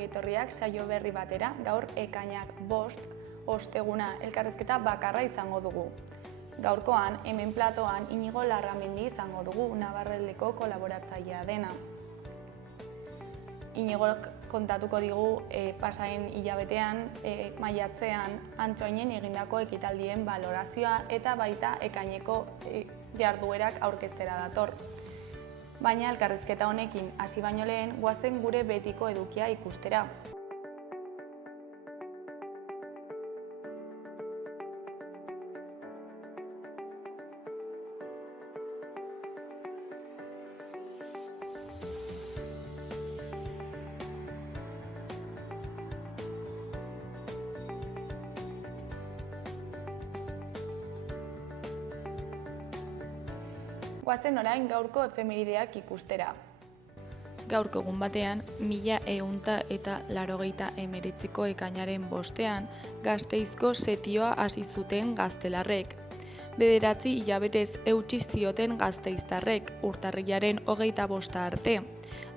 ongitorriak saio berri batera, gaur ekainak 5, osteguna elkarrizketa bakarra izango dugu. Gaurkoan, hemen platoan Inigo Larramendi izango dugu, Navarreldeko kolaboratzailea dena. Inigok kontatuko digu pasaen hilabetean, maiatzean, Antsoainen egindako ekitaldien balorazioa eta baita ekaineko jarduerak aurkeztera dator. Baina elkarrizketa honekin hasi baino lehen, goazen gure betiko edukia ikustera. Goazen orain gaurko efemerideak ikustera. Gaurko egun batean, 1189ko ekainaren 5ean, Gasteizko setioa hasi zuten gaztelarrek. 9 hilabetez eutsi zioten gasteiztarrek, urtarrilaren 25 arte.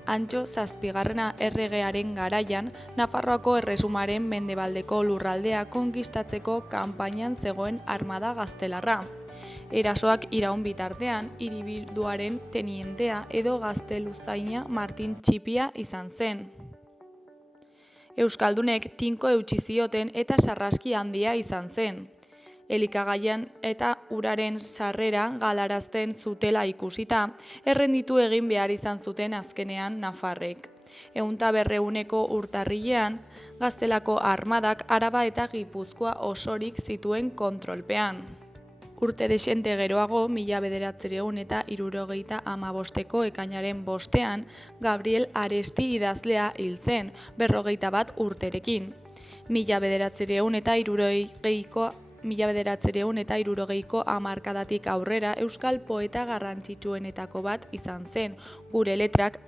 Antso 7. erregearen garaian, Nafarroako erresumaren mendebaldeko lurraldea konkistatzeko kanpainan zegoen armada gaztelarra. Erasoak iraun bitartean, hiribilduaren tenientea edo gazteluzaina Martin Txipia izan zen. Euskaldunek tinko eutsi zioten eta sarraski handia izan zen. Elikagaian eta uraren sarrera galarazten zutela ikusita, errenditu egin behar izan zuten azkenean Nafarrek. 100 urtarrilean, Gaztelako armadak Araba eta Gipuzkoa osorik zituen kontrolpean. Urte dezente geroago, 1975ko ekainaren 5ean, Gabriel Aresti idazlea hil zen, 51 urterekin. 1960ko hamarkadatik aurrera euskal poeta garrantzitsuenetako bat izan zen, gure letrak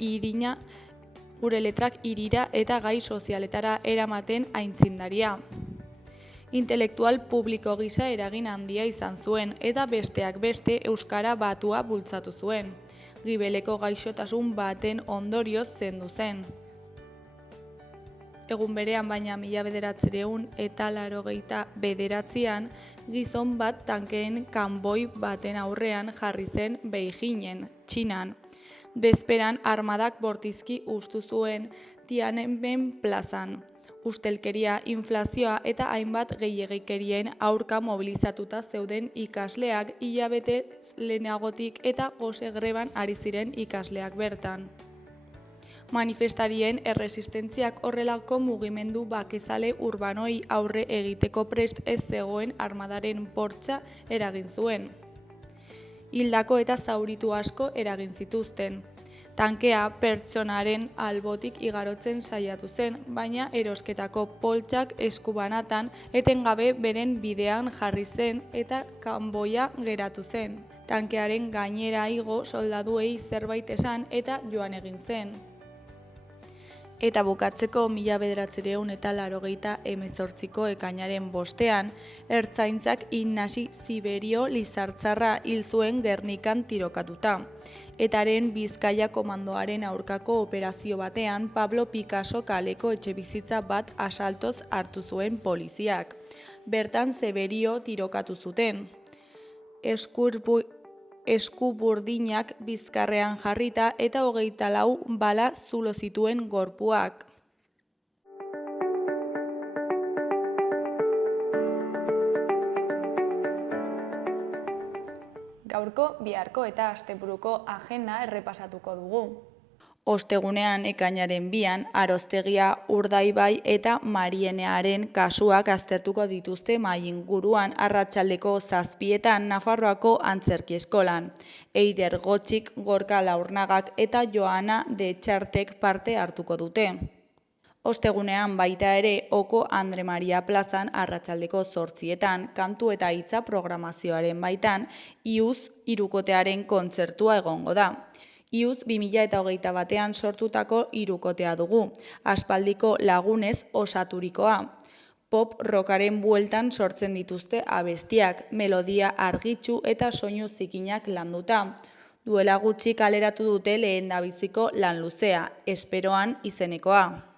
hirira eta gai sozialetara eramaten aitzindaria. Intelektual publiko gisa eragin handia izan zuen eta besteak beste euskara batua bultzatu zuen. Gibeleko gaixotasun baten ondorioz zendu zen. Egun berean baina 1989an, gizon bat tankeen kanboi baten aurrean jarri zen Beijingen, Txinan. Bezperan armadak bortizki hustu zuen Tiananmen plazan. Ustelkeria, inflazioa eta hainbat gehiegikerien aurka mobilizatuta zeuden ikasleak hilabete lehenagotik eta gose greban ari ziren ikasleak bertan. Manifestarien erresistentziak horrelako mugimendu bakezale urbanoi aurre egiteko prest ez zegoen armadaren bortxa eragin zuen. Hildako eta zauritu asko eragin zituzten. Tankea pertsonaren albotik igarotzen saiatu zen, baina erosketako poltsak eskubanatan etengabe beren bidean jarri zen eta kanboia geratu zen. Tankearen gainera igo soldaduei zerbait esan eta joan egin zen. Eta bukatzeko 1988ko ekainaren 5ean, ertzaintzak Ignasi Ziberio Lizartzarra hil zuen Gernikan tirokatuta. Etaren Bizkaia komandoaren aurkako operazio batean Pablo Picasso kaleko etxebizitza bat asaltoz hartu zuen poliziak. Bertan Ziberio tirokatu zuten. Eskuburdinak bizkarrean jarrita eta 24 bala zulo zituen gorpuak. Gaurko, biharko eta asteburuko agenda errepasatuko dugu. Ostegunean ekainaren 2an, Aroztegia, Urdaibai eta Marienearen kasuak aztertuko dituzte mahai inguruan arratsaldeko 7etan Nafarroako Antzerki Eskolan. Eider Gotxik, Gorka Laurnagak eta Joana de Txartek parte hartuko dute. Ostegunean baita ere Oko Andre Maria plazan arratsaldeko 8etan kantu eta hitza programazioaren baitan IUZ hirukotearen kontzertua egongo da. IUZ 2021an sortutako hirukotea dugu, aspaldiko lagunez osaturikoa. Pop rockaren bueltan sortzen dituzte abestiak, melodia argitsu eta soinu zikinak landuta. Duela gutxi kaleratu dute lehendabiziko lan luzea, Esperoan izenekoa.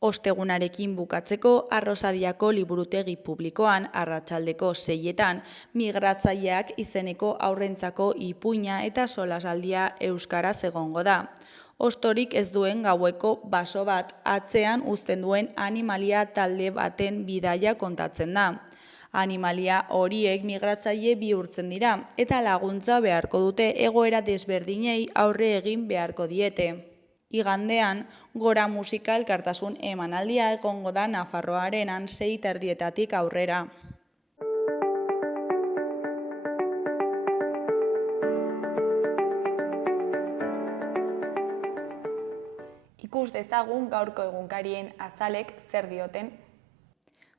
Ostegunarekin bukatzeko Arrosadiako liburutegi publikoan arratsaldeko 6etan migratzaileak izeneko haurrentzako ipuina eta solasaldia euskaraz egongo da. Ostorik ez duen gaueko baso bat atzean uzten duen animalia talde baten bidaia kontatzen da. Animalia horiek migratzaile bihurtzen dira eta laguntza beharko dute egoera desberdinei aurre egin beharko diete. Igandean, Gora Musika elkartasun emanaldia egongo da Nafarroarenan 6:30 aurrera. Ikus dezagun gaurko egunkarien azalek zer dioten.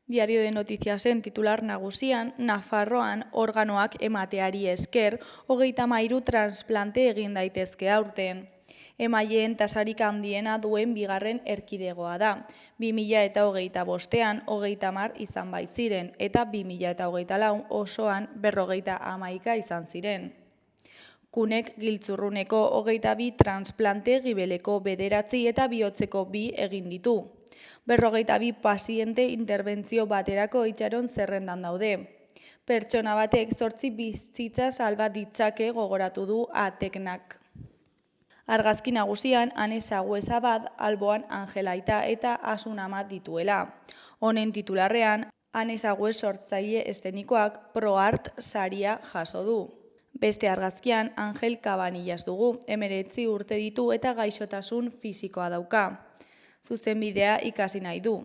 Diario de Noticiasen titular nagusian, Nafarroan organoak emateari esker 33 transplante egin daitezke aurten. Emaileen tasarik handiena duen bigarren erkidegoa da. 2025ean 30 izan baitziren eta 2024 osoan 51 izan ziren. Kunek Giltzurruneko 22 transplante, Gibeleko 9 eta Bihotzeko 2 egin ditu. 52 paziente interbentzio baterako itxaron zerrendan daude. Pertsona batek 8 bizitza salba ditzake gogoratu du Ateknak. Argazki nagusian Ane Sagüezabad alboan Angelaita eta Asun Amat dituela. Honen titularrean Ane Sagüez sortzaile eszenikoak ProArt saria jaso du. Beste argazkian Angel Cabanillas dugu, 19 urte ditu eta gaixotasun fisikoa dauka. Zuzenbidea ikasi nahi du.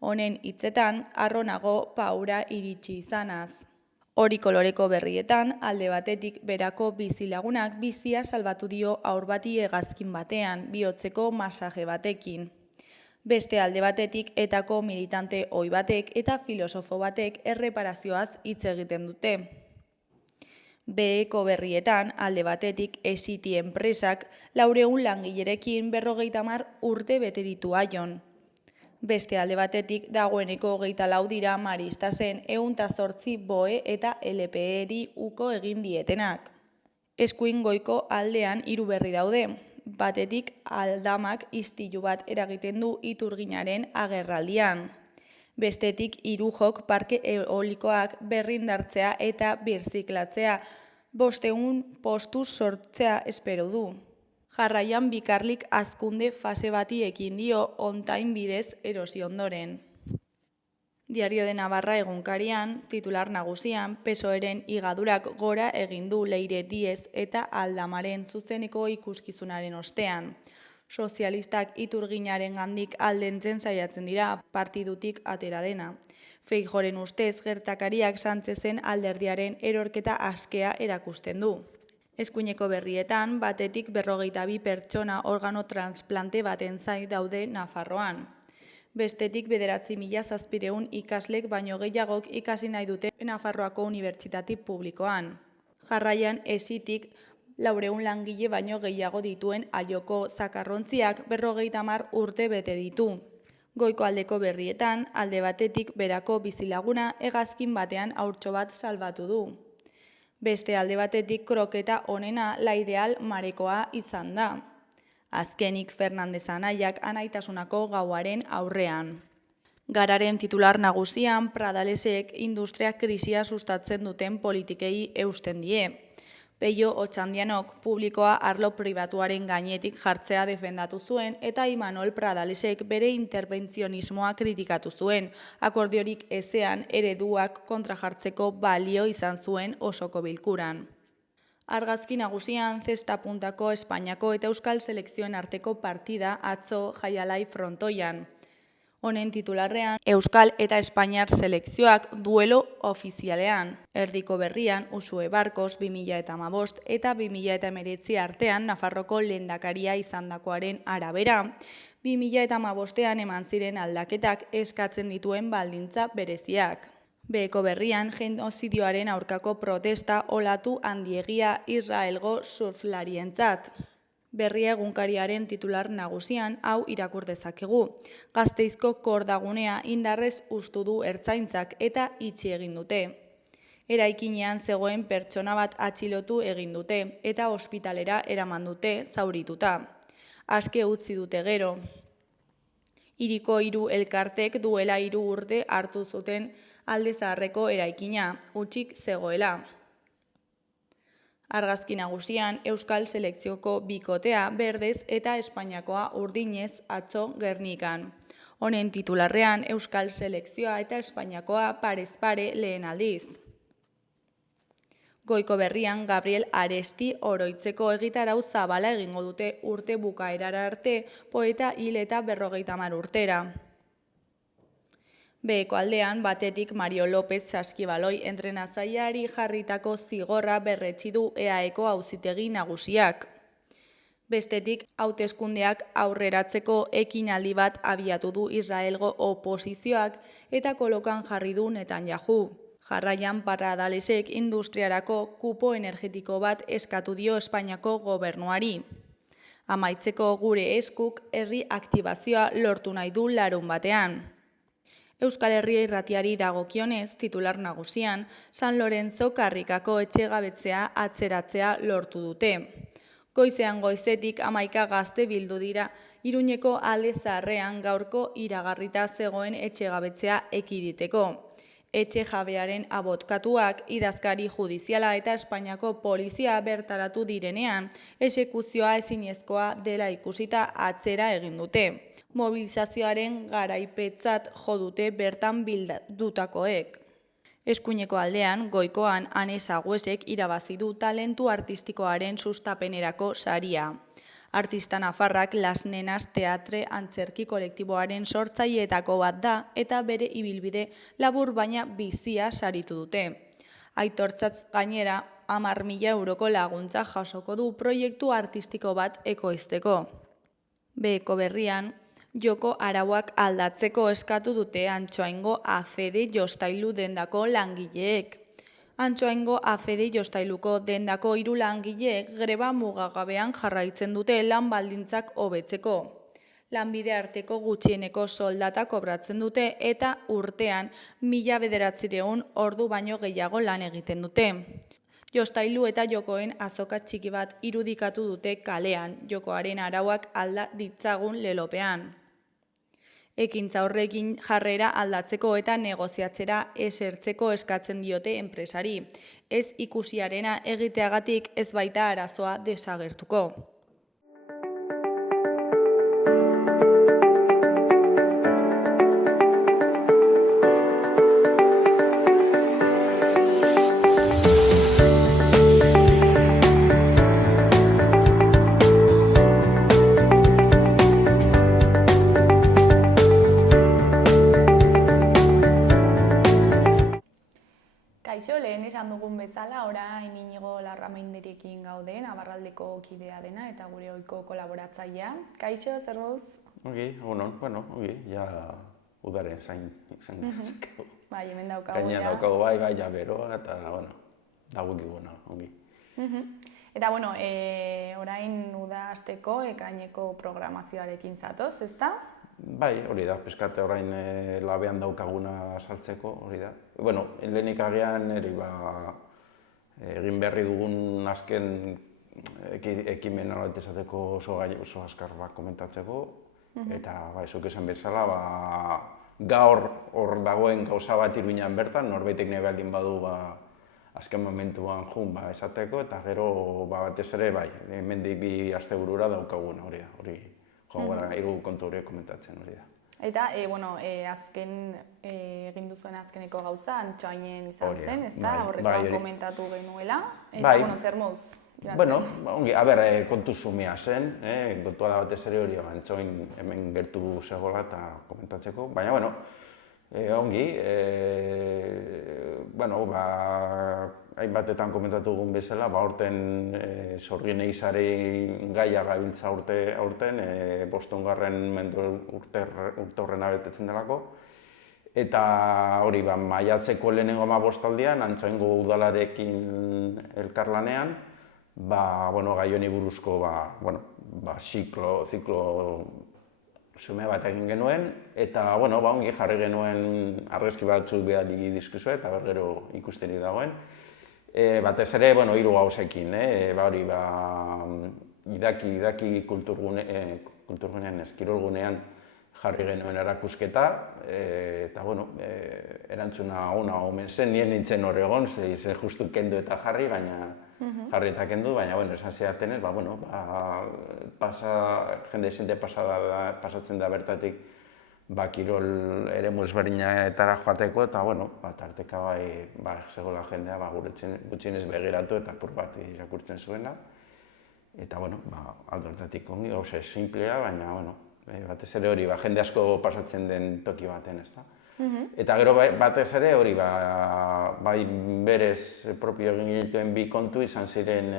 Honen hitzetan harro nago paura iritsi izanaz. Hori koloreko berrietan, alde batetik berako bizilagunak bizia salbatu dio haur bati hegazkin batean, bihotzeko masaje batekin. Beste alde batetik etako militante ohi batek eta filosofo batek erreparazioaz hitz egiten dute. Beheko berrietan, alde batetik Esiti enpresak 400 langilerekin 50 urte bete ditu aion. Beste alde batetik dagoeneko 24 dira Maristasen 108 boe eta LPE-ri uko egin dietenak. Eskuin goiko aldean 3 berri daude. Batetik aldamak istilu bat eragiten du Iturginaren agerraldian. Bestetik Irujok parke eolikoak berrindartzea eta birziklatzea 500 postu sortzea espero du. Jarraian Bikarlik hazkunde fase bati ekin dio ontain bidez erosi ondoren. Diario de Navarra egunkarian, titular nagusian, PSOEren higadurak gora egin du Leire Diez eta Aldamaren zuzeneko ikuskizunaren ostean. Sozialistak Iturginaren gandik aldentzen saiatzen dira partidutik atera dena. Feijóoren ustez gertakariak Sánchezen alderdiaren erorketa askea erakusten du. Eskuineko berrietan, batetik 52 pertsona organo transplante baten zain daude Nafarroan. Bestetik 9.700 ikaslek baino gehiagok ikasi nahi dute Nafarroako unibertsitate publikoan. Jarraian Esitik 400 langile baino gehiago dituen Aioko zakarrontziak 50 urte bete ditu. Goiko aldeko berrietan, alde batetik berako bizilaguna hegazkin batean haurtxo bat salbatu du. Beste alde batetik kroketa onena La Ideal Marekoa izan da. Azkenik Fernandez anaiak anaitasunako gauaren aurrean. Gararen titular nagusian Pradalesek industria krisia sustatzen duten politikei eusten die. Peio Otxandianok publikoa arlo pribatuaren gainetik jartzea defendatu zuen eta Imanol Pradalesek bere interbentzionismoa kritikatu zuen, akordiorik ezean ereduak kontrajartzeko balio izan zuen osoko bilkuran. Argazki nagusian zesta puntako Espainiako eta Euskal selekzioen arteko partida atzo Jaialai frontoian. Honen titularrean, Euskal eta Espainiar selekzioak duelo ofizialean. Erdiko berrian, Usue Barkos 2015 eta 2019 artean Nafarroko lehendakaria izandakoaren arabera, 2015ean eman ziren aldaketak eskatzen dituen baldintza bereziak. Beheko berrian, genozidioaren aurkako protesta olatu handiegia Israelgo surflarientzat. Berria egunkariaren titular nagusian hau irakur dezakegu. Gasteizko kordagunea indarrez hustu du ertzaintzak eta itxi egin dute. Eraikinean zegoen pertsona bat atxilotu egin dute eta ospitalera eraman dute zaurituta. Aske utzi dute gero. Hiriko 3 elkartek duela 3 urte hartu zuten Alde Zaharreko eraikina, hutsik zegoela. Argazki nagusian Euskal Selekzioko bikotea berdez eta Espainiakoa urdinez atzo Gernikan. Honen titularrean Euskal Selekzioa eta Espainiakoa parez pare lehen aldiz. Goiko Berrian Gabriel Aresti oroitzeko egitarau zabala egingo dute urte bukaerara arte, poeta hil eta 50 urtera. Beheko aldean, batetik Mario López Saskibaloi entrenatzaileari jarritako zigorra berretsi du EAEko auzitegi nagusiak. Bestetik, hauteskundeak aurreratzeko ekinaldi bat abiatu du Israelgo oposizioak eta kolokan jarri du Netanyahu. Jarraian Paradalesek industriarako kupo energetiko bat eskatu dio Espainiako gobernuari. Amaitzeko Gure Eskuk herri aktibazioa lortu nahi du larunbatean. Euskal Herria Irratiari dagokionez, titular nagusian, San Lorenzo karrikako etxegabetzea atzeratzea lortu dute. Goizean goizetik 11 gazte bildu dira Iruñeko Alde Zaharrean gaurko iragarrita zegoen etxegabetzea ekiditeko. Etxe jabearen abotkatuak, idazkari judiziala eta Espainiako polizia bertaratu direnean, esekuzioa ezinezkoa dela ikusita atzera egin dute. Mobilizazioaren garaipetzat jo dute bertan bildutakoek. Eskuineko aldean, Goikoan Ane Sagüesek irabazi du talentu artistikoaren sustapenerako saria. Artista nafarrak Las Nenas teatre antzerki kolektiboaren sortzaileetako bat da eta bere ibilbide labur baina bizia saritu dute. Aitortzatz gainera 10.000 euroko laguntza jasoko du proiektu artistiko bat ekoizteko. Beheko Berrian, joko arauak aldatzeko eskatu dute Antsoaingo AFD jostailu dendako langileek. Antsoaingo AFD jostailuko dendako 3 langileek greba mugagabean jarraitzen dute lan baldintzak hobetzeko. Lanbide arteko gutxieneko soldata kobratzen dute eta urtean 1900 ordu baino gehiago lan egiten dute. Jostailu eta jokoen azoka txiki bat irudikatu dute kalean, jokoaren arauak alda ditzagun lelopean. Ekintza horrekin jarrera aldatzeko eta negoziatzera esertzeko eskatzen diote enpresari. Ez ikusiarena egiteagatik ez baita arazoa desagertuko. Kaixo, lehen esan dugun bezala, orain Inigo Larramendirekin gaude, Navarraldeko kidea dena eta gure ohiko kolaboratzailea. Kaixo, zer moduz? Ongi, ongi, ja udaren zain gatzeko. Bai, hemen daukagu. Gainean daukagu bai, ja beroa eta, dagukiguna, ongi. Eta, orain uda hasteko ekaineko programazioarekin zatoz, ezta? Bai, hori da, peskate orain labean daukaguna saltzeko, hori da. Lehenik agian egin berri dugun azken ekimen bat esateko oso azkar bat komentatzeko. Eta, zuk esan bezala, gaur hor dagoen gauza bat Iruñan bertan, norbaitek nahi baldin badu azken momentuan jun esateko, eta gero batez ere, hemendik 2 asteburura daukaguna, hori da. Hiru kontu horiek komentatzen hori da. Eta, azken egin duzuen azkeneko gauza, Antsoainen izan zen, ezta? Horrekoan komentatu genuela. Eta, zer moduz? Ongi, kontu sumia zen, kontua da batez ere hori Antsoain hemen gertu zegoela eta komentatzeko, baina, ongi, hainbatetan komentatu dugun bezala, aurten Sorgin Ehizaren gaia gabiltza aurten, 5. urte horrena betetzen delako. Eta hori, maiatzeko lehenengo 15aldian, Antsoaingo udalarekin elkarlanean, gai honi buruzko ziklo sume bat egin genuen, eta ongi jarri genuen argazki batzuk behari dizkizue, eta gero ikusterik dagoen. Batez ere, 3 gauzekin, idaki kulturgunean, kirolgunean jarri genuen erakusketa, eta bueno, erantzuna ona omen zen, nien nintzen hor egon, ze justu kendu eta jarri, baina jarri eta kendu, baina bueno, esan zidatenez, bueno, jende zinte pasatzen da bertatik kirol eremu ezberdinetara joateko, eta bueno, tarteka bai zegoela jendea gutxienez begiratu eta apur bat irakurtzen zuena. Eta bueno, alde horretatik ongi, gauza simplea, baina bueno, batez ere hori, jende asko pasatzen den toki baten, ezta. Eta gero batez ere hori, bai berez propio egin genituen bi kontu izan ziren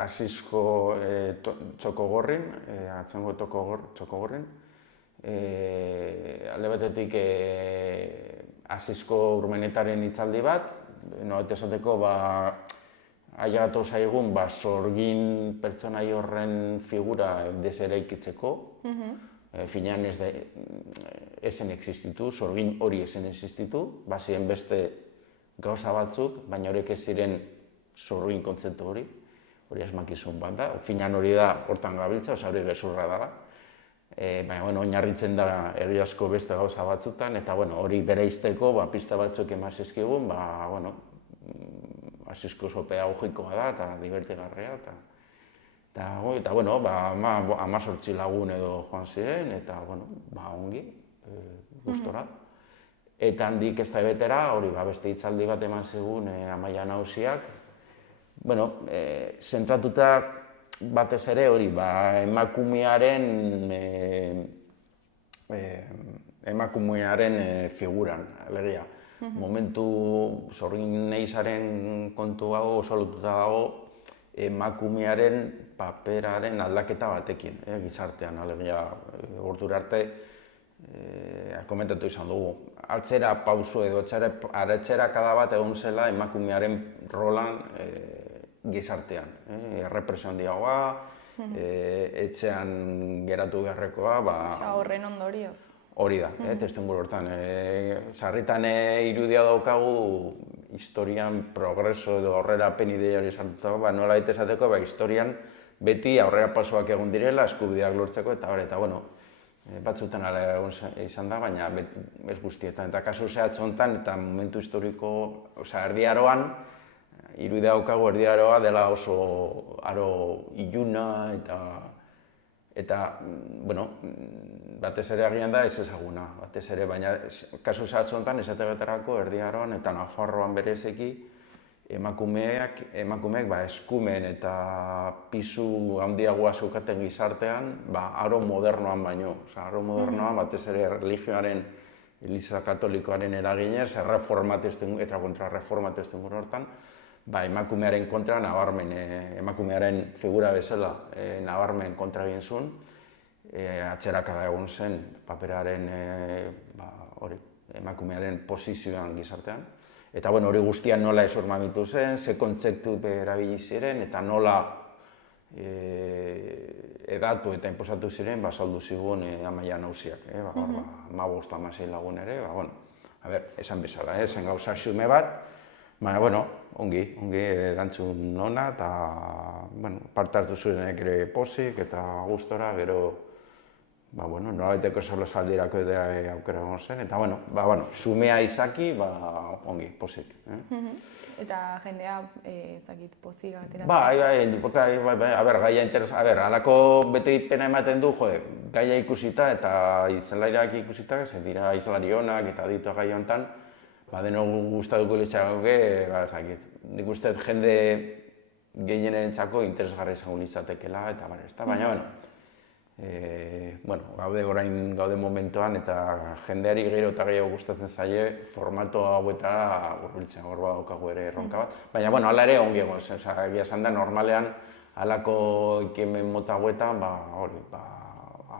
Asizko txokogorrin, atzango txokogorrin. Alde batetik Asizko urmenetaren hitzaldi bat, nolabait esateko ailegatu zaigun sorgin pertsonai horren figura deseraikitzeko, finean esen existitu, sorgin hori esen existitu, ziren beste gauza batzuk, baina horiek ez ziren sorgin kontzeptu hori asmakizun bat da, finean hori da hortan gabiltza, hori gezurra da. Baina oinarritzen da egiazko beste gauza batzutan, eta hori bereizteko pista batzuk eman zizkigun, Asizko sopea ugikoa da eta divertigarria. Eta 18 lagun edo joan ziren, eta ongi, gustora. Eta handik ez da betera, hori beste hitzaldi bat eman zigun Amaia Nausiak. Zentratuta batez ere hori, emakumearen figuran, alegia. Momentu sorgin eizaren kontu hau oso lotuta dago emakumearen paperaren aldaketa batekin, gizartean, alegia, ordura arte komentatu izan dugu. Atzera pauso edo atzerakada bat egon zela emakumearen rolan gizartean. Errepresio handiagoa, etxean geratu beharrekoa. Horren ondorioz. Hori da, testuinguru hortan. Sarritan irudia daukagu historian progreso edo aurrerapen ideia hori sartutako, nolabait esateko, historian beti aurrera pausoak egon direla, eskubideak lortzeko, eta batzutan ala izan da, baina ez guztietan. Eta kasu zehatz honetan, eta momentu historiko, Erdi Aroan, irudia daukagu Erdi Aroa dela oso aro iluna, eta, batez ere agian da ez ezaguna, batez ere, baina kasu zehatz honetan esate beterako Erdi Aroan eta Nafarroan berezeki emakumeek eskumen eta pisu handiagoa zeukaten gizartean, aro modernoan baino. Aro modernoan batez ere religioaren, Eliza Katolikoaren eraginez, eta kontrarreforma testuinguru hortan, emakumearen kontra nabarmen, emakumearen figura bezala nabarmen kontra egin zuen, atzerakada egon zen paperaren emakumearen posizioan gizartean. Eta hori guztian nola esormamitu zen, ze kontzeptu erabili ziren, eta nola edatu eta inposatu ziren, saldu zigun Amaia Nausiak. 15-16 lagun ere, esan bezala, zen gauza xume bat, baina, ongi erantzun nona, eta parte hartu zurenek ere pozik eta gustora, gero nolabaiteko solasaldirako ere aukera egon zen, eta xumea izaki, ongi, pozik. Eta jendea, ezakit, pozik ateratzen? Gaia interesa, halako bete pena ematen du, gaia ikusita eta itzalariak ikusita, zer dira izlari honak eta ditu gai honetan, deno gustatuko litzagoke, ezakit, nik uste jende gehienerentzako interesgarri izango litzatekela, eta baina, gaude momentuan eta jendeari gero eta gehiago gustatzen zaie formato hauetara hurbiltzen, hor badaukagu ere erronka bat. Baina, hala ere ongi egon zen, egia esan da, normalean halako ekimen mota hauetan,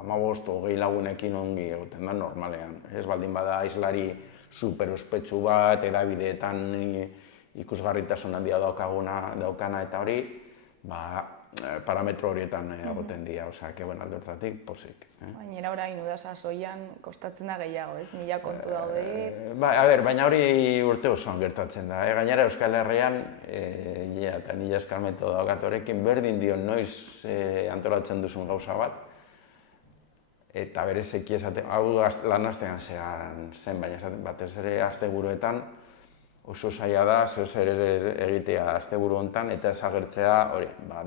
15-20 lagunekin ongi egoten da normalean. Ez baldin bada islari superospetsu bat, edabideetan ikusgarritasun handia daukana eta hori, parametro horietan egoten dira, alde hortatik, pozik. Baina orain udasasoian kostatzen da gehiago, ez? Mila kontu daude. Baina hori urte osoan gertatzen da. Gainera Euskal Herrian, eta nila eskarmeto daukat horrekin, berdin dio noiz antolatzen duzun gauza bat, eta bereziki hau lan astean zen, baina batez ere asteburuetan oso zaila da, zer egitea asteburu honetan, eta ez agertzea,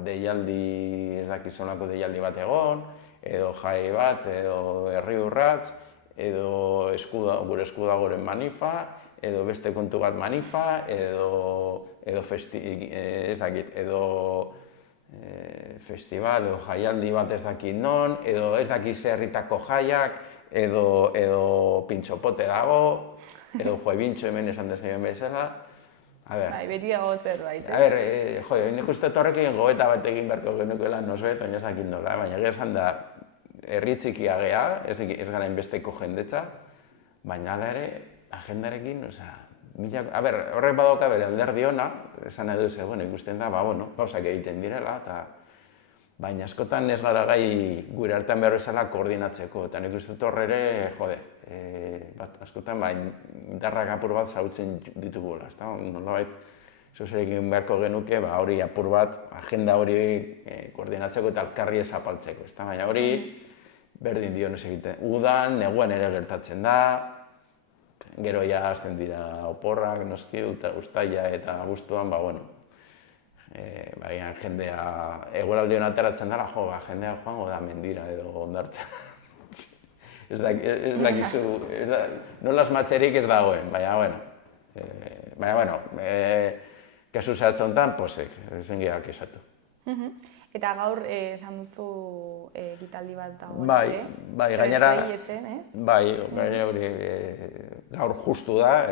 deialdi, ez dakizunako deialdi bat egon, edo jai bat, edo herri urratz, edo gure eskudagoren manifa, edo beste kontu bat manifa, edo festival, edo jaialdi bat ez dakit non, edo ez dakit zerritako jaiak, edo pintxopote dago, edo bintxo hemen esan dezaioen bezala. Beti dago zerbait. Nik uste horrekin goeta bat egin beharko genukeela nosbet, baina ez dakit nola, baina esan da, herri txikia gea, ez gara inbesteko jendetza, baina hala ere, agendarekin, horrek badauka bere alderdi ona, esan nahi duz, ikusten da, gauzak egiten direla, baina askotan ez gara gai gure artean behar bezala koordinatzeko, eta nik uste horre ere, askotan indarrak apur bat zautzen ditugula, nolabait, zozerekin beharko genuke, hori apur bat, agenda hori koordinatzeko eta alkarri ez apaltzeko, baina hori berdin dio egiten. Udan, neguan ere gertatzen da, gero ja hasten dira oporrak, noski, uztaila eta abuztuan, jendea eguraldion ateratzen dara, jendea joango da mendira edo hondartza. Ez dakizu, nola asmatzerik ez dagoen, baina, kasu zehatza honetan, posek, ezen gira kesatu. Eta gaur esan duzu ekitaldi bat dago, bai, gainera, gainera hori gaur justu da,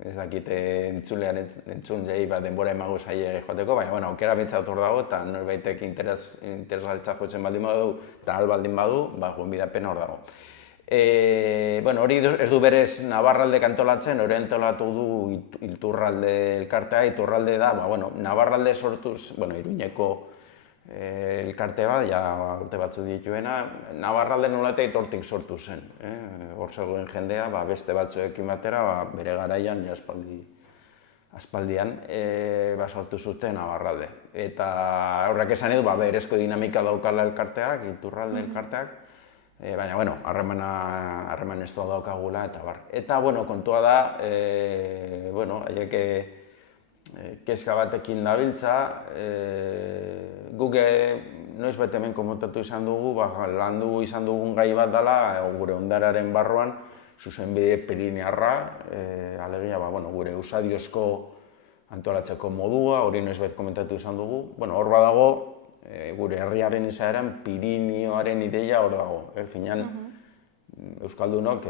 ez dakite entzulean entzun jai bat denbora emago zaie joateko, baina aukera bintzat hor dago eta norbaitek interesgarritza jotzen baldin badu eta ahal baldin badu, gonbidapena hor dago. Hori ez du berez Nabarraldek antolatzen, hori antolatu du Iturralde elkartea, Iturralde da, Nabarralde sortuz, Iruñeko elkarte bat, urte batzu dituena, Nabarralde nolata Itortik sortu zen. Hor zegoen jendea, beste batzuekin batera, bere garaian, aspaldian, sortu zuten Nabarralde. Eta horrek esan edu, berezko dinamika daukala elkarteak, Iturralde elkarteak, baina, harreman estua daukagula, eta bar. Eta, kontua da, haiek kezka batekin dabiltza, guk noiz bete hemen komentatu izan dugu, landu izan dugun gai bat dela, gure ondararen barruan, zuzenbide pelinearra, alegia, gure usadiozko antolatzeko modua, hori noiz bete komentatu izan dugu. Hor badago, gure herriaren izaeran Pirinioaren ideia hor dago. Finean, Euskaldunok,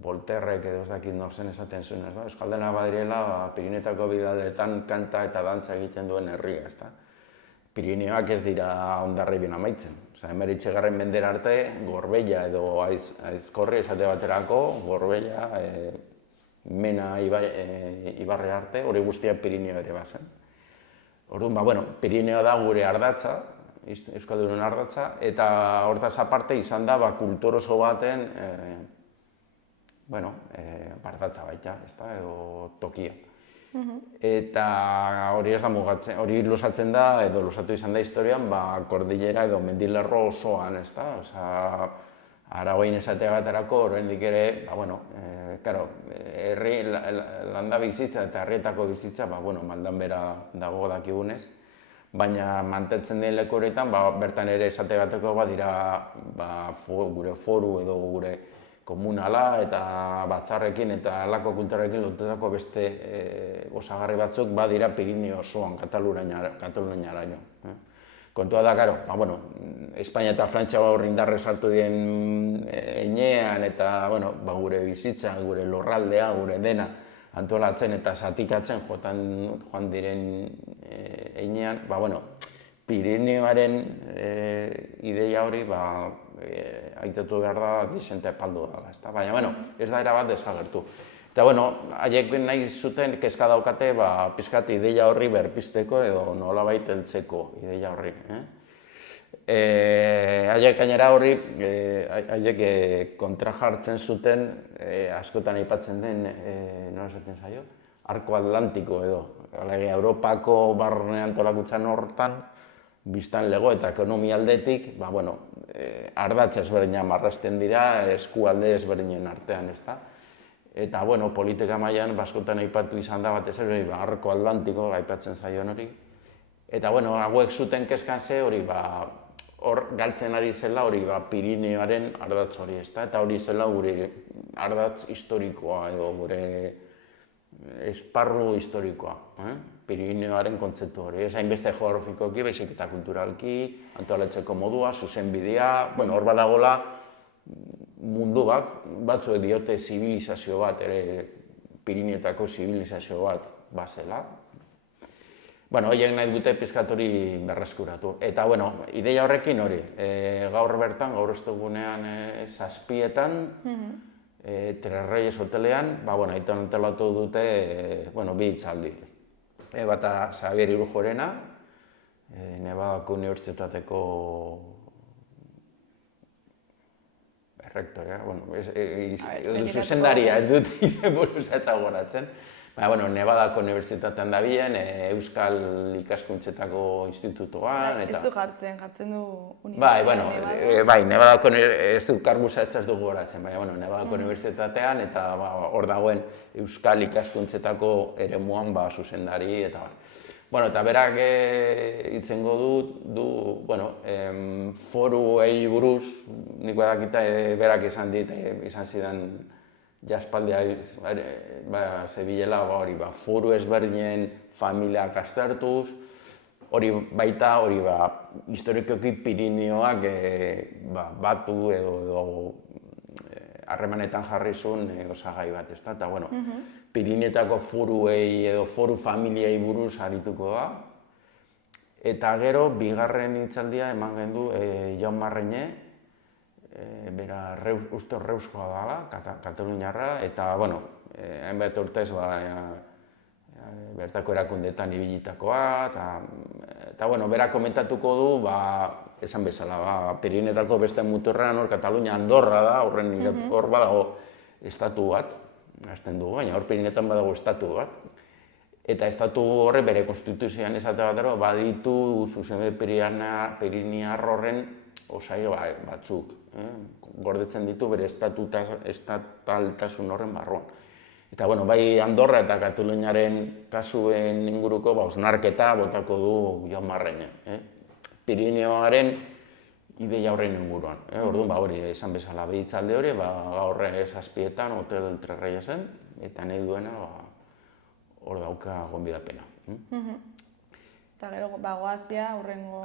Volterrek edo ez dakit norzen esaten zuen, Euskaldena badirela Pirinetako bidaldeetan kanta eta dantza egiten duen herria, ezta? Pirinioak ez dira Hondarribian amaitzen. Emeritxegarren mendera arte, Gorbella edo Aizkorri esate baterako, Gorbella, Mena ibarre arte, hori guztia Pirinio ere bazen. Orduan, Pirinioa da gure ardatza, Euskaldunen ardatza, eta hortaz aparte izan da kultur oso baten ardatza baita, edo tokia. Eta hori ez da mugatzen, hori lusatzen da, edo lusatu izan da historian, kordilera edo mendilerro osoan, ez da? Aragoin esatea baterako, oraindik ere, herri landa bizitza eta herrietako bizitza, maldan bera dago dakigunez, baina mantentzen den leku horretan, bertan ere esate bateko badira gure foru edo gure komunala eta batzarrekin eta halako kulturarekin lotutako beste osagarri batzuk badira Pirinio osoan, Kataluniaraino. Kontua da, Espainia eta Frantzia hor indarre sartu dien heinean eta gure bizitza, gure lurraldea, gure dena antolatzen eta zatikatzen joan diren heinean, Pirinioaren ideia hori aitatu behar da disente epaldu dela, baina ez da erabat desagertu. Eta, haiek nahi zuten kezka daukate, pizkat ideia horri berpisteko edo nolabait heltzeko ideia horri. Haiek gainera horri, haiek kontra jartzen zuten, askotan aipatzen den, nola esaten zaio? Arko Atlantiko edo, Europako barne antolakuntzan hortan, biztanlego eta ekonomia aldetik, ardatz ezberdinak marrazten dira eskualde ezberdinen artean, ezta? Eta, politika mailan askotan aipatu izan da batez ere, arko atlantiko aipatzen zaion hori. Eta, hauek zuten kezkan ze hori, hor galtzen ari zela hori Pirineoaren ardatz hori, ezta? Eta hori zela gure ardatz historikoa edo gure esparru historikoa, Pirineoaren kontzeptu hori. Ez hainbeste geografikoki, baizik eta kulturalki, antolatzeko modua, zuzenbidea, hor badagoela mundu batzuek diote zibilizazio bat, ere Pirineetako zibilizazio bat bazela. Horiek nahi dute pizkat hori berreskuratu. Eta, ideia horrekin hori, gaur bertan, gaur ostegunean 7:00 Tres Reyes hotelean, aitan antolatu dute, 2 hitzaldi. Bata Xabier Irujorena, Nevadako Unibertsitateko errektorea, zuzendaria, ez dut izen buruz gogoratzen. Nevadako Unibertsitatean dabilen, Euskal Ikaskuntzetako Institutoan, eta... Ez du jartzen du Unibertsitatea Nevada? Nevadako, ez du karguza ez du gogoratzen, Nevadako Unibertsitatean, eta hor dagoen Euskal Ikaskuntzetako eremuan zuzendari, eta eta berak hitzengo du, foruei buruz, nik badakita berak izan zidan jaspaldea zebilela, foru ezberdinen familiak aztertuz, hori baita, historikoki Pirineoak batu edo harremanetan jarri zuen osagai bat, ezta? Eta, Pirineetako foruei edo foru familiei buruz arituko da. Eta gero, bigarren hitzaldia eman gendu Jaun Marreñe, bera uste Reuskoa dela, Kataluniarra, eta, hainbat urtez, bertako erakundeetan ibilitakoa, eta, bera komentatuko du, esan bezala, Pirineetako beste muturrean, hor Katalunia Andorra da, hor badago estatu bat, hasten dugu, baina hor Pirineetan badago estatu bat, eta estatu horre bere konstituzioan esate batero, baditu zuzenbe Pirinear horren osai batzuk, gordetzen ditu bere estataltasun horren barruan. Eta, bai Andorra eta Kataluniaren kasuen inguruko osnarketa botako du Jaun Marreñe. Pirineoaren ideia horren inguruan. Orduan, hori esan bezala behitzalde hori, gaur 7:00 Hotel Tres Reyesen, eta nahi duena hor dauka gonbidapena. Eta gero, goazia, hurrengo...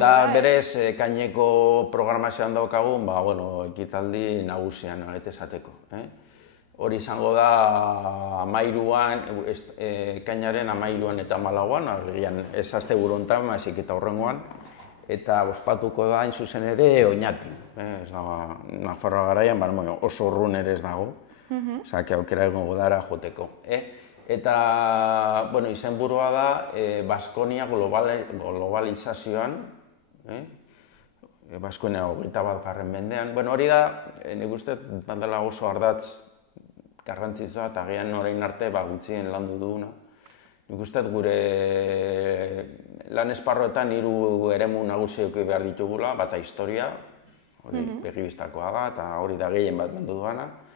Da berez, ekaineko programazioan daukagun, ekitaldi nagusian esateko. Hori izango da ekainaren 13 eta 14, ez asteburu honetan, baizik eta hurrengoan, eta ospatuko da hain zuzen ere Oñatin. Nafarroa garaian, oso urrun ere ez dago, aukera egongo dara joteko. Eta, izenburua da, Baskonia globalizazioan, Baskonia 21. mendean. Hori da, nik uste, dela oso ardatz garrantzitsua, eta agian orain arte gutxien landu duguna. Nik uste, gure lan esparroetan 3 eremu nagusiak behar ditugula, bata historia, hori begibistakoa da, eta hori da gehien bat landu duana.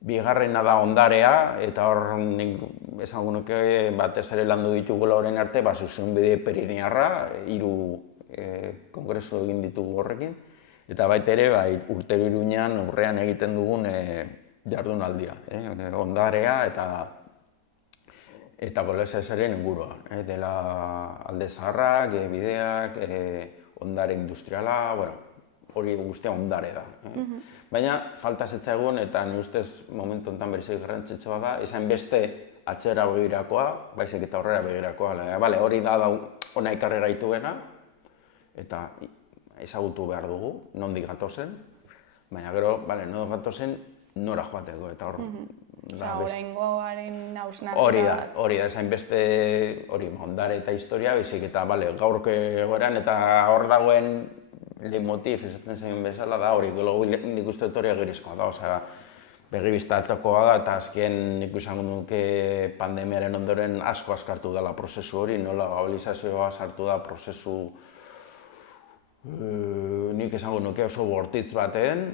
Bigarrena da ondarea, eta hor nik esango nuke batez ere landu ditugula orain arte, zuzenbide Pirinearra, 3 kongresu egin ditugu horrekin, eta baita ere urtero Iruñean urrean egiten dugun jardunaldia, ondarea eta Bolesaren ingurua, dela alde zaharrak, bideak, ondare industriala, hori guztia ondare da. Baina falta zitzaigun, eta ni ustez momentu honetan berezik garrantzitsua da, esan beste atzera begirakoa, baizik eta aurrera begirakoa. Hori da ona ekarri gaituena, eta ezagutu behar dugu, nondik gatozen, baina gero, nondik gatozen, nora joateko, eta hor... Horrengoaren hausnarketa... Hori da, esan beste ondare eta historia, baizik eta gaurko egoeran, eta hor dagoen leitmotiv, esaten zen bezala da, hori nik uste dut hori agirizkoa da, begibistatzakoa da, eta azken nik izango nuke pandemiaren ondoren asko askartu dela prozesu hori, nola globalizazioa sartu da prozesu Nik esango nuke oso bortitz baten,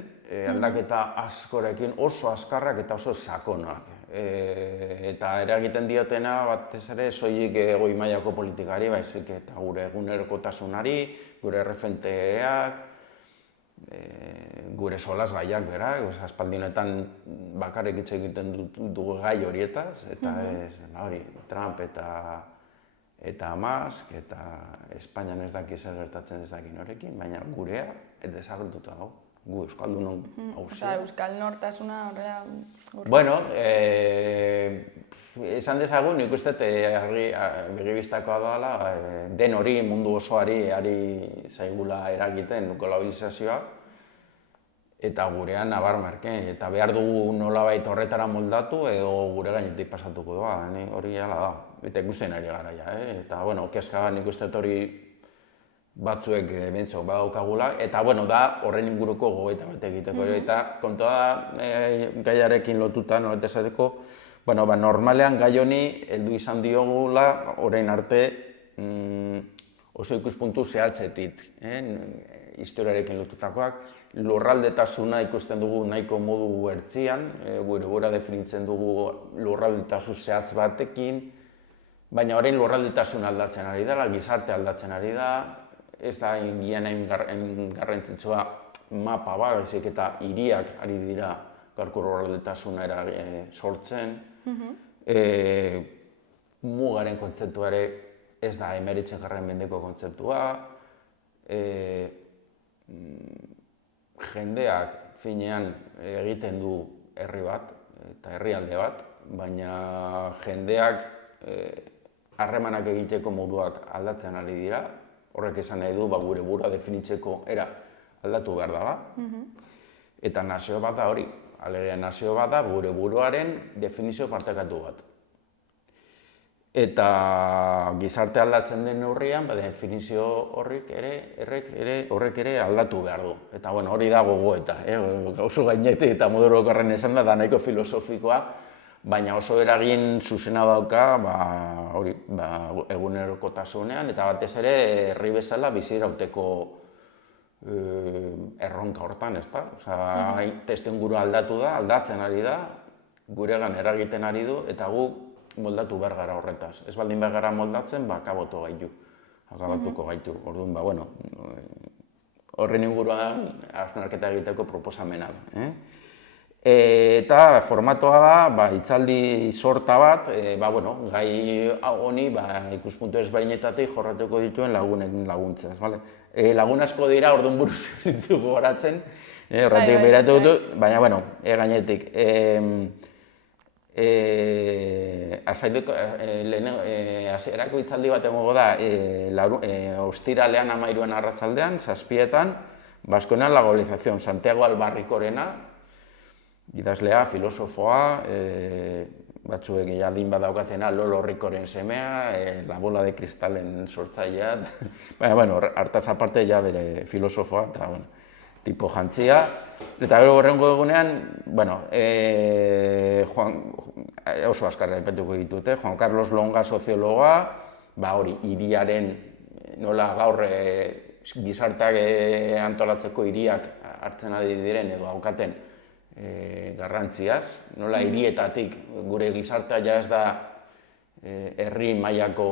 aldaketa askorekin oso azkarrak eta oso sakonak. Eta eragiten diotena batez ere soilik goi mailako politikari, baizik eta gure egunerokotasunari, gure erreferenteak, gure solasgaiak berak, aspaldinetan bakarrik hitz egiten dugu gai horietaz, eta hori, Trump eta Musk, eta Espainian ez daki zer gertatzen ez dakin horrekin, baina gurea desagertuta dago, gu Euskaldunon Osea, Euskal Nortasuna horrela... Bueno, esan dezagun, nik uste begibistakoa dela, den hori mundu osoari ari zaigula eragiten globalizazioa, eta gurean nabarmerke, eta behar dugu nolabait horretara moldatu edo gure gainetik pasatuko doa, hori hala da, eta ikusten ari gara ja, eta bueno, kezka nik uste hori batzuek bentsok badaukagula, eta bueno, da horren inguruko gogoeta bat egiteko, eta kontua da gaiarekin lotuta, nolate esateko, bueno, normalean gai honi heldu izan diogula, orain arte oso ikuspuntu zehatzetik, historiarekin lotutakoak, lurraldetasuna ikusten dugu nahiko modu ertzian, gure gora definitzen dugu lurraldetasun zehatz batekin, baina orain lurraldetasuna aldatzen ari da, gizarte aldatzen ari da, ez da gian garrantzitsua mapa bat, baizik eta hiriak ari dira gaurko lurraldetasuna sortzen. Mugaren kontzeptua ere ez da 19. mendeko kontzeptua. Jendeak finean egiten du herri bat eta herrialde bat, baina jendeak harremanak egiteko moduak aldatzen ari dira. Horrek esan nahi du gure burua definitzeko era aldatu behar dela. Eta nazio bat da hori. Alegia nazio bat da gure buruaren definizio partekatu bat. Eta gizarte aldatzen den neurrian, definizio horrek ere aldatu behar du. Eta hori da gogoeta, gauzu gainetik eta moderokarren esan da nahiko filosofikoa, baina oso eragin zuzena dauka egunerokotasunean, eta batez ere herri bezala bizirauteko erronka hortan, ez da? Testuingurua aldatu da, aldatzen ari da, guregan eragiten ari du, eta gu moldatu behar gara horretaz. Ez baldin behar gara moldatzen, akabatuko gaitu. Orduan, horren inguruan hausnarketa egiteko proposamena da. Eta formatoa da, hitzaldi sorta bat, gai honi ikuspuntu ezberdinetatik jorratuko dituen lagunen laguntzaz. Lagun asko dira, orduan buruz ditugu horatzen, horretik behiratu dut, baina, gainetik. Hasierako hitzaldi bat egongo da, ostiralean 13 arratsaldean, 7etan, Baskonia la globalización, Santiago Albarrikorena, idazlea, filosofoa, batzuek jardin badaukatena, Lolo Rikoren semea, La bola de kristalen sortzailea, baina, hartaz aparte ja bere filosofoa, eta, tipo jantzia. Eta gero horrengo egunean, oso azkarra epetuko ditute, Juan Carlos Longa soziologa, hori, hiriaren nola gaur gizarteak antolatzeko hiriak hartzen ari diren edo daukaten garrantziaz, nola hirietatik gure gizartea ja ez da herri mailako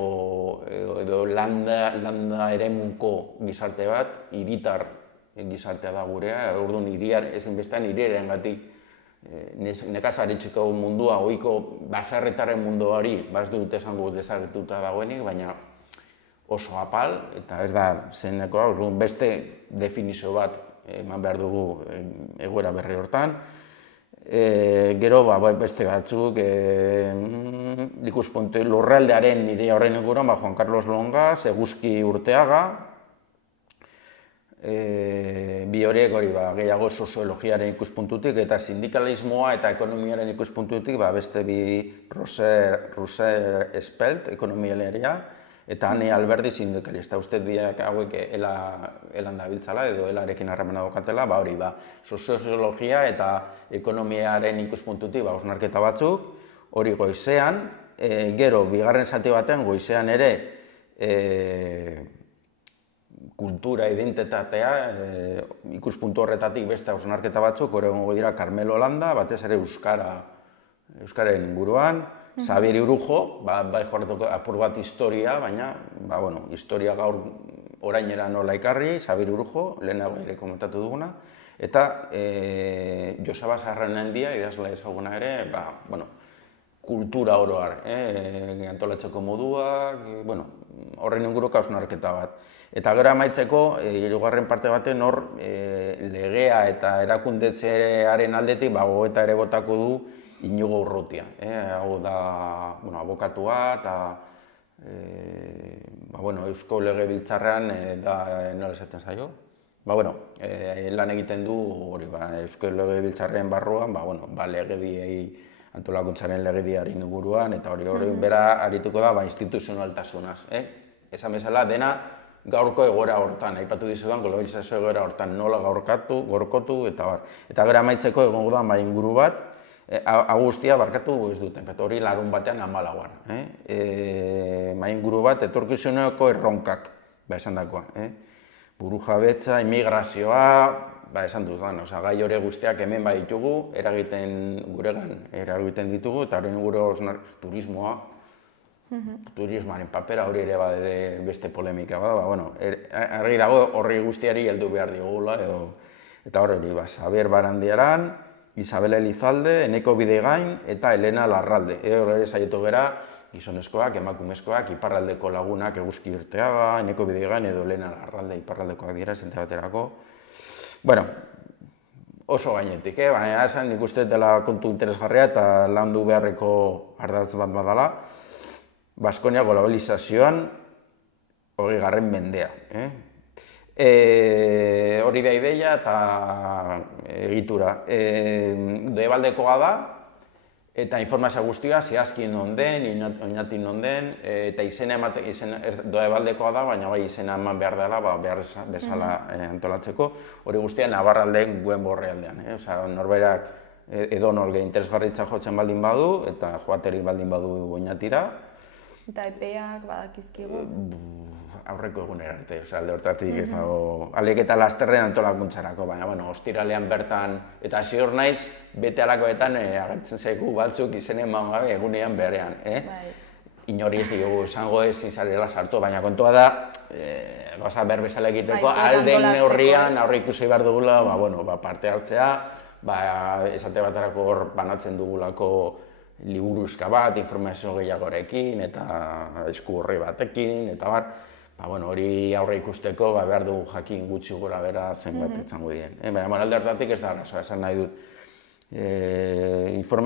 edo landa eremuko gizarte bat, hiritar gizartea da gurea, orduan ezinbestean hiriarengatik nekazaritxeko mundua, ohiko baserritarren mundu hori, ez dut esango desagertuta dagoenik, baina oso apal, eta ez da zenekoa, orduan beste definizio bat eman behar dugu egoera berri hortan. Gero beste batzuk, ikuspuntu lurraldearen ideia horren inguruan, Juan Carlos Longa, Eguzki Urteaga, bi horiek hori gehiago soziologiaren ikuspuntutik eta sindikalismoa eta ekonomiaren ikuspuntutik beste bi Roser Espelt, ekonomialeria, eta Ane Alberdi sindikalista. Uste biak hauek elan dabiltzala edo elarekin harremana daukatela, hori soziologia eta ekonomiaren ikuspuntutik hausnarketa batzuk, hori goizean, gero bigarren zati batean goizean ere kultura, identitatea, ikuspuntu horretatik beste hausnarketa batzuk, hori egongo dira Carmelo Landa, batez ere Euskararen inguruan, Xabier Irujo, bai jorretuko apur bat historia, baina, historia gaur orainera nola ekarri, Xabier Irujo, lehenago ere komentatu duguna, eta Joseba Sarrenendia, idazla ezaguna ere, kultura oroar, antolatzeko moduak, horren inguruko hausnarketa bat. Eta gero amaitzeko, hirugarren parte baten hor, legea eta erakundetzearen aldetik gogoeta ere botako du Inigo Urrutia. Hau da abokatua eta Eusko Legebiltzarrean nola esaten zaio? Lan egiten du Eusko Legebiltzarren barruan, legediei antolakuntzaren legediaren inguruan, eta hori bera arituko da instituzionaltasunaz. Esan bezala, dena gaurko egoera hortan, aipatu dizudan, globalizazio egoera hortan nola gorkotu, eta bar. Eta bera amaitzeko egongo da inguru bat, guztia barkatu ez duten, hori larun batean 14. Inguru bat, etorkizuneko erronkak, esan dakoa. Burujabetza, immigrazioa, esan dut, gai hori guztiak hemen ditugu, guregan eragiten ditugu, eta horren gure turismoa, turismoaren papera hori ere beste polemika bada, argi dago horri guztiari heldu behar digula, eta hori, Xabier Barandiaran, Isabel Elizalde, Eneko Bidegain eta Elena Larralde. Hori saietu gera, gizonezkoak, emakumezkoak, iparraldeko lagunak Eguzki Urteaga, Eneko Bidegain edo Elena Larralde iparraldekoak dira, zente baterako. Oso gainetik, baina esan nik uste dela kontu interesgarria eta landu beharreko ardatz bat badala. Baskonia globalizazioan 20. mendea. Hori da ideia eta egitura. Debaldekoa da, eta informazio guztia zehazki non den, oinatik non den, eta izena doebaldekoa da, baina bai izena eman behar dela, behar bezala antolatzeko, hori guztia Navarraldeen guen borrealdean. Norberak edonor interesgarritza jotzen baldin badu, eta joaterik baldin badu oinatira. Eta epeak badakizkigu? Aurreko egunera arte, alde hortatik ez dago, alik eta lasterren antolakuntzarako, baina, ostiralean bertan, eta ziur naiz, bete alakoetan agertzen zaigu batzuk izenen gabe egunean berean. Inori ez diogu esango ez izarela sartu, baina kontua da, gauza berbezala egiteko, alden neurrian aurre ikusi behar dugula, parte hartzea, esate baterako hor banatzen dugulako liburuzka bat, informazio gehiagorekin, eta esku horri batekin, eta bar, hori aurre ikusteko behar dugu jakin gutxi gora bera zenbat etzango dien. Baina alde hartatik ez da arazoa, esan nahi dut.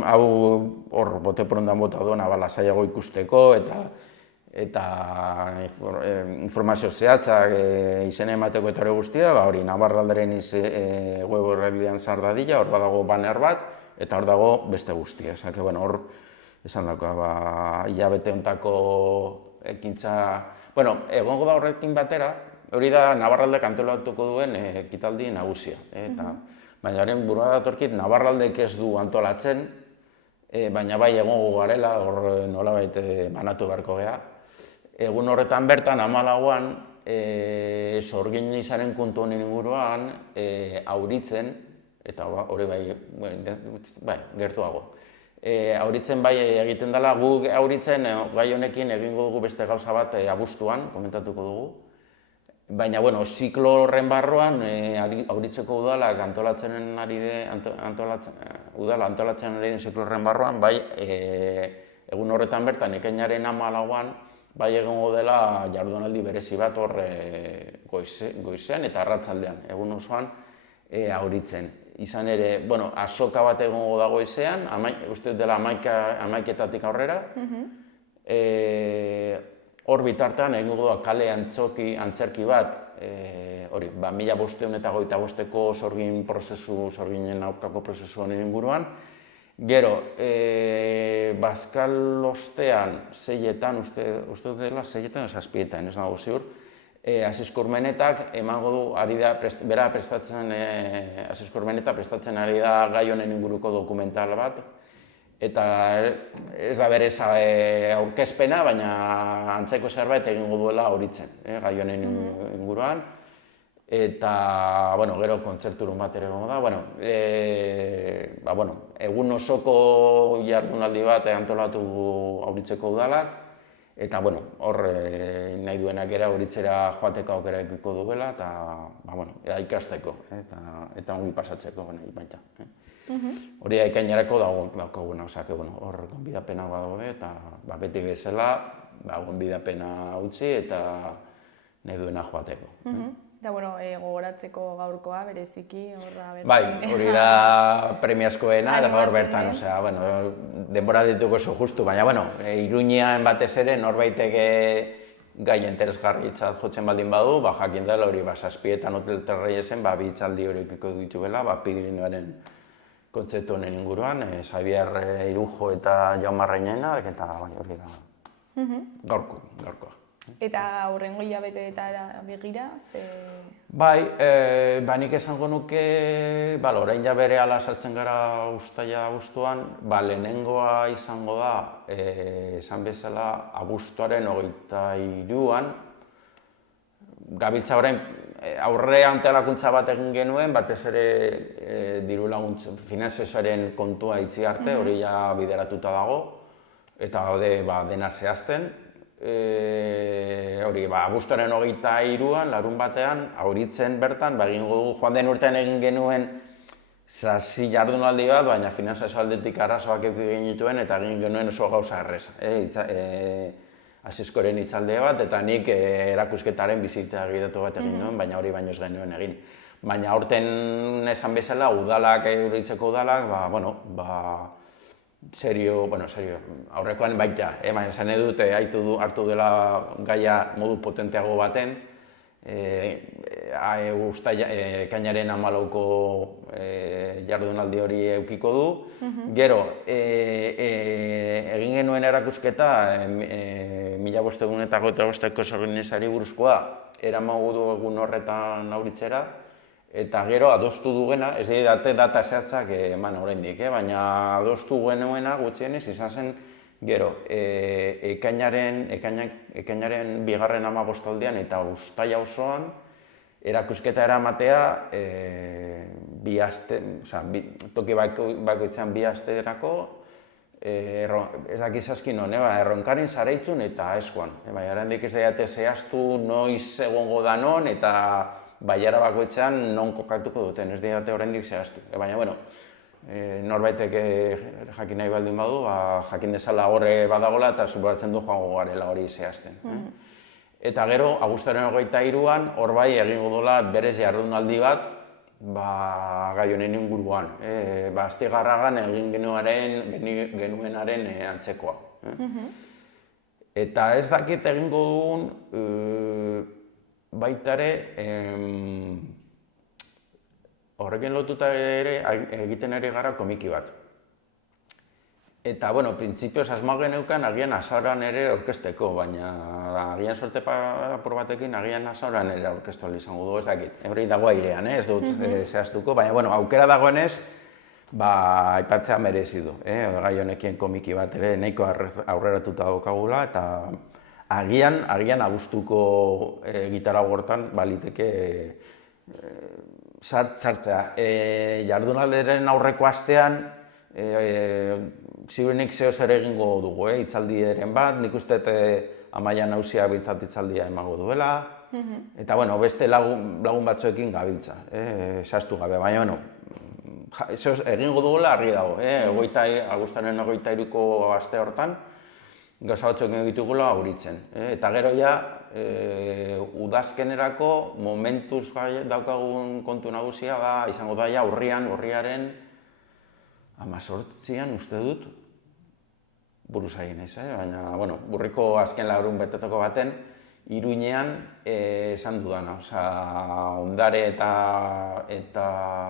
Hau hor bote prondan bota duena lasaiago ikusteko eta informazio zehatzak izena emateko eta hori guztia, hori Navarralderen web horreldean zar dadila, hor badago banner bat, eta hor dago beste guztia. Hor, esan dako, hilabete hontako ekintza... Egongo da horrekin batera, hori da Navarraldek antolatuko duen ekitaldi nagusia. Baina horren burua datorkit, Navarraldek ez du antolatzen, baina bai egongo garela, hor nolabait banatu beharko geha. Egun horretan bertan, 14an, sorgin izaren kontu honen inguruan, auritzen, eta hori bai, gertuago. Auritzen bai egiten dela, gu auritzen gai honekin egingo dugu beste gauza bat abuztuan, komentatuko dugu. Baina, ziklo horren barruan, auritzeko udalak antolatzen ari den ziklo horren barruan, bai, egun horretan bertan, ekainaren 14an, bai egongo dela jardunaldi berezi bat hor goizean eta arratsaldean, egun osoan auritzen. Izan ere, azoka bat egongo da goizean, uste dela 11etatik aurrera, hor bitartean egingo da kale antzerki bat, hori, 1525ko sorginen aurkako prozesu honen inguruan. Gero, Bazkalostean, 6etan, uste dela 6etan edo 7etan, ez nago ziur, Asiz Kurmenetak emango du, bera prestatzen, Asiz Kurmeneta prestatzen ari da gai honen inguruko dokumental bat, eta ez da berez aurkezpena, baina antzeko zerbait egingo duela Auritzen, gai honen inguruan. Eta, bueno, gero kontzerturun bat ere egongo da. Egun osoko jardunaldi bat antolatu du Auritzeko udalak, eta, hor nahi duenak ere Auritzera joateko aukera edukiko duela, eta ikasteko, eta ongi pasatzeko baita. Hori ekainerako daukaguna, hor gonbidapena badaude, eta beti bezala gonbidapena utzi eta nahi duena joateko. Eta, gogoratzeko gaurkoa, bereziki, horra bertan. Bai, hori da premiazkoena, eta gaur bertan, denbora dituko oso justu, baina, Iruñean batez ere, norbaitek gai interesgarritzat jotzen baldin badu, jakin dela hori, Zazpietan Hotel Terreiesen, bi hitzaldi horiekiko dituela, Pirinioaren kontzeptu honen inguruan, Xabier Irujo eta Jaume Arrainena, eta hori da gaurkoa. Eta hurrengo hilabeteetara begira? Bai, nik esango nuke, orain ja berehala sartzen gara uztaila abuztuan, lehenengoa izango da, esan bezala, abuztuaren 23an, gabiltza orain aurre antolakuntza bat egin genuen, batez ere diru laguntza, finantzazioaren kontua itzi arte, hori ja bideratuta dago, eta gaude dena zehazten. Abuztuaren 23an, larun batean, Auritzen bertan, egingo dugu, joan den urtean egin genuen sasi jardunaldi bat, baina finantzazio aldetik arazoak egin genituen, eta egin genuen oso gauza erreza. Asiskoren hitzalde bat, eta nik erakusketaren bizita egitatu bat egin nuen, baina hori baino ez genuen egin. Baina aurten esan bezala, udalak, Auritzeko udalak, aurrekoan baita, esan edut hartu dela gaia modu potenteago baten, ekainaren 14ko jardunaldi hori edukiko du. Gero, egin genuen erakusketa 1500ko sorginesari buruzkoa eramango du egun horretan Auritzera, eta gero adostu duguna, ez didate data zehatzak eman oraindik, baina adostu genuena gutxienez izan zen gero ekainaren 2. hamabostaldian eta uztaila osoan erakusketa eramatea toki bakoitzean 2 asterako ez dakizazki non, Erronkarin, Zaraitzun eta Eskoan. Oraindik ez didate zehaztu noiz egongo da non eta baiara bakoitzean non kokatuko duten, ez didate oraindik zehaztu. Baina, norbaitek jakin nahi baldin badu, jakin dezala horre badagola eta suposatzen du joango garela hori zehazten. Eta gero, abuztuaren 23an, hor bai egingo dola berez jardunaldi bat, gai honen inguruan. Astigarragan egin genuenaren antzekoa. Eta ez dakit egingo dugun, baita ere, horrekin lotuta ere egiten ere gara komiki bat. Eta, printzipioz asmoa geneukan agian azaroan ere aurkezteko, baina agian sorte apur batekin agian azaroan ere aurkeztu izango du, ez dakit. Hori dago airean, ez dut zehaztuko, baina, aukera dagoenez, aipatzea merezi du. Gai honekin komiki bat ere nahiko aurreratuta daukagula, eta agian abuztuko gitarra hortan baliteke sartzea. Jardunalderen aurreko astean, ziurenik zehoz ere egingo dugu, hitzaldiren bat, nik uste Amaia Nauzia bintzat hitzaldia emango duela, eta beste lagun batzuekin gabiltza, zehaztu gabe, baina egingo dugula argi dago, abuztuaren 23ko aste hortan, gauza batzuk egitugula Auritzen. Eta gero ja, udazkenerako momentuz daukagun kontu nagusia da, izango da ja urriaren 18an uste dut, buruz egin ez, baina, burriko azken larun betetako baten, Iruñean esan dudana, ondare eta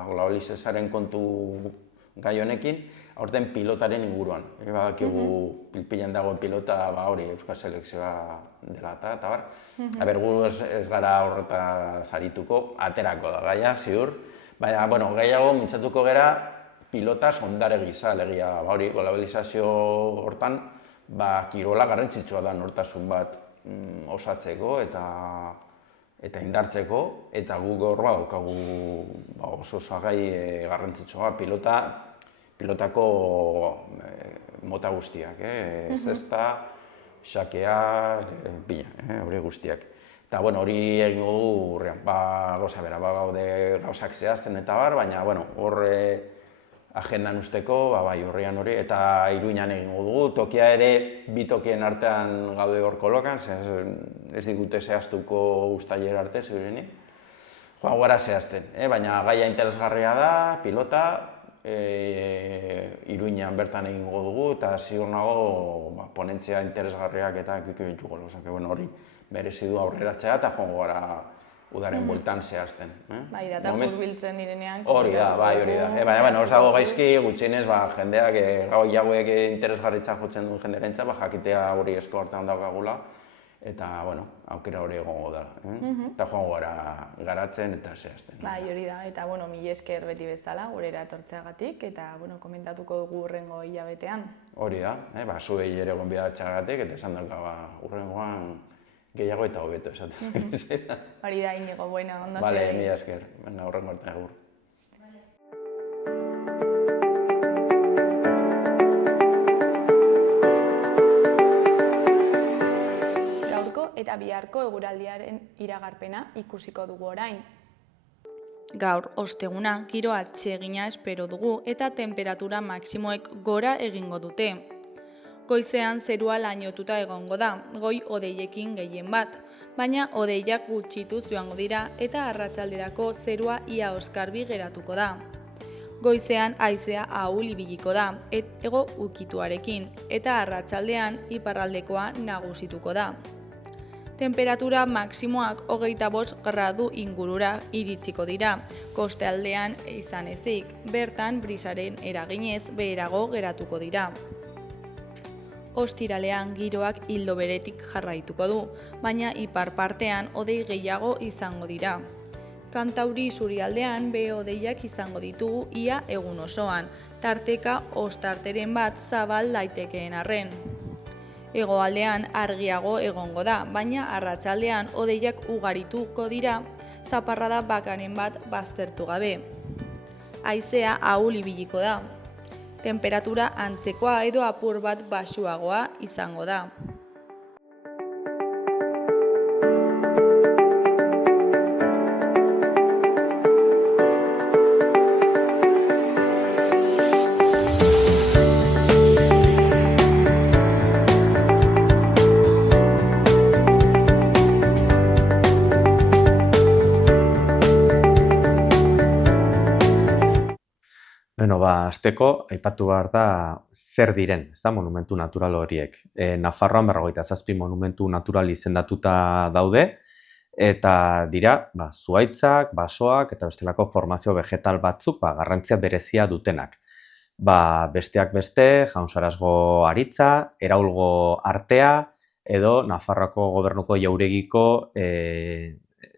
globalizazioaren kontu gai honekin, aurten pilotaren inguruan. Badakigu pilpilan dagoen pilota hori Euskal Selekzioa dela eta bar. Gu ez gara horreta sarituko, aterako da gaia, ziur. Baina, gehiago mintzatuko gera pilotaz ondare gisa, alegia, hori, globalizazio hortan, kirola garrantzitsua da nortasun bat osatzeko eta indartzeko, eta guk hor daukagu oso osagai garrantzitsua, pilotako mota guztiak, zesta, xakea, pila, hori guztiak. Eta hori egingo du, gauza bera, gaude gauzak zehazten eta baina hor agendan usteko, horrean hori, eta Iruñan egingo dugu. Tokia ere, bi tokien artean gaude hor kolokan, ez digute zehaztuko uztailera arte, ziurenik. Joango gara zehazten, baina gaia interesgarria da, pilota, Iruñan bertan egingo dugu, eta ziur nago ponentzia interesgarriak eta ekiko ditugu. Hori merezi du aurreratzea eta joango gara udaren bueltan zehazten. Bai, datak hurbiltzen direnean. Hori da, hori da. Baina hor dago gaizki, gutxienez, jendeak gau jauek interesgarritza jotzen duen jenderentza, jakitea hori esko hartan daukagula, eta, aukera hori egongo da. Eta joango gara garatzen eta zehazten. Bai, hori da, eta, mila esker beti bezala, gurera etortzeagatik, eta, komentatuko dugu urrengo hilabetean. Hori da, zuei ere gonbidatzeagatik, eta esan dauka, urrengoan gehiago eta hobeto esaten. Hori da, Inigo, ondo Bale, mila esker, urrengo arte agur. Gaurko eta biharko eguraldiaren iragarpena ikusiko dugu orain. Gaur, osteguna, giro atsegina espero dugu eta temperatura maksimoek gora egingo dute. Goizean zerua lainotuta egongo da, goi hodeiekin gehien bat, baina hodeiak gutxituz joango dira eta arratsalderako zerua ia oskarbi geratuko da. Goizean haizea ahul ibiliko da, hego ukituarekin, eta arratsaldean iparraldekoa nagusituko da. Temperatura maksimoak 25 gradu ingurura iritsiko dira, kostealdean izan ezik, bertan brisaren eraginez beherago geratuko dira. Ostiralean giroak ildo beretik jarraituko du, baina ipar partean hodei gehiago izango dira. Kantauri isurialdean behe-hodeiak izango ditugu ia egun osoan, tarteka ostarteren bat zabal daitekeen arren. Hegoaldean argiago egongo da, baina arratsaldean hodeiak ugarituko dira, zaparrada bakaren bat baztertu gabe. Haizea ahul ibiliko da. Temperatura antzekoa edo apur bat baxuagoa izango da. Hasteko, aipatu behar da zer diren, monumentu natural horiek. Nafarroan 57 monumentu natural izendatuta daude, eta dira zuhaitzak, basoak eta bestelako formazio vegetal batzuk garrantzia berezia dutenak. Besteak beste, Jaunsarazgo aritza, Eraulgo artea, edo Nafarroako gobernuko jauregiko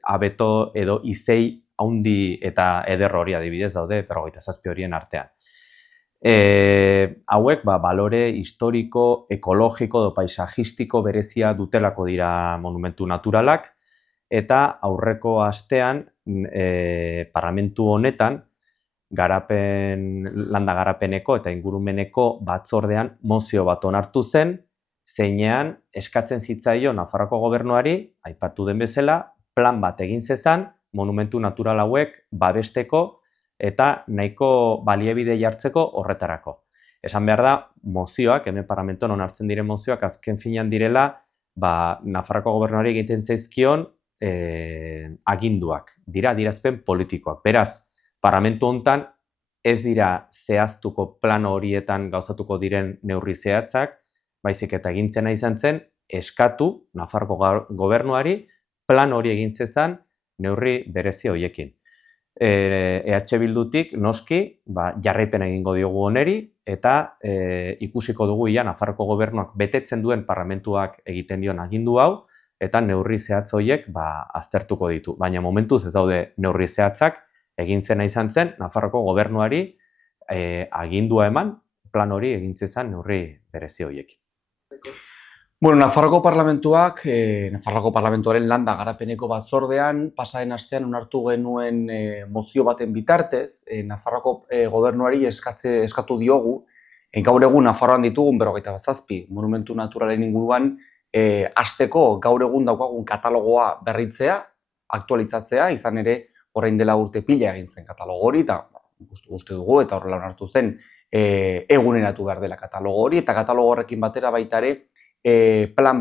abeto edo izei haundi eta eder hori adibidez daude 57 horien artean. Hauek balore historiko, ekologiko edo paisajistiko berezia dutelako dira monumentu naturalak, eta aurreko astean parlamentu honetan landa garapeneko eta ingurumeneko batzordean mozio bat onartu zen, zeinean eskatzen zitzaion Nafarroako gobernuari, aipatu den bezala, plan bat egin zezan monumentu natural hauek babesteko eta nahiko baliabide jartzeko horretarako. Esan behar da, mozioak, hemen parlamentuan onartzen diren mozioak, azken finean direla, Nafarroako gobernuari egiten zaizkion aginduak, dira adierazpen politikoak. Beraz, parlamentu honetan ez dira zehaztuko plano horietan gauzatuko diren neurri zehatzak, baizik eta egintzena izan zen, eskatu Nafarroako gobernuari plan hori egin zezan neurri berezi horiekin. EH Bildutik noski jarraipen egingo diogu honeri eta ikusiko dugu ia Nafarroako gobernuak betetzen duen parlamentuak egiten dion agindu hau eta neurri zehatz horiek aztertuko ditu. Baina momentuz ez daude neurri zehatzak egin zena izan zen Nafarroako gobernuari agindua eman plan hori egin zezan neurri berezi horiekin. Bueno, Nafarroako Parlamentuak, Nafarroako Parlamentuaren landa garapeneko batzordean, pasaren astean onartu genuen mozio baten bitartez, Nafarroako gobernuari eskatu diogu, gaur egun Nafarroan ditugun 57 monumentu naturalen inguruan, hasteko gaur egun daukagun katalogoa berritzea, aktualizatzea, izan ere orain dela urte pila egin zen katalogo hori, eta uste dugu, eta horrela onartu zen, eguneratu behar dela katalogo hori, eta katalogo horrekin batera baita ere, plan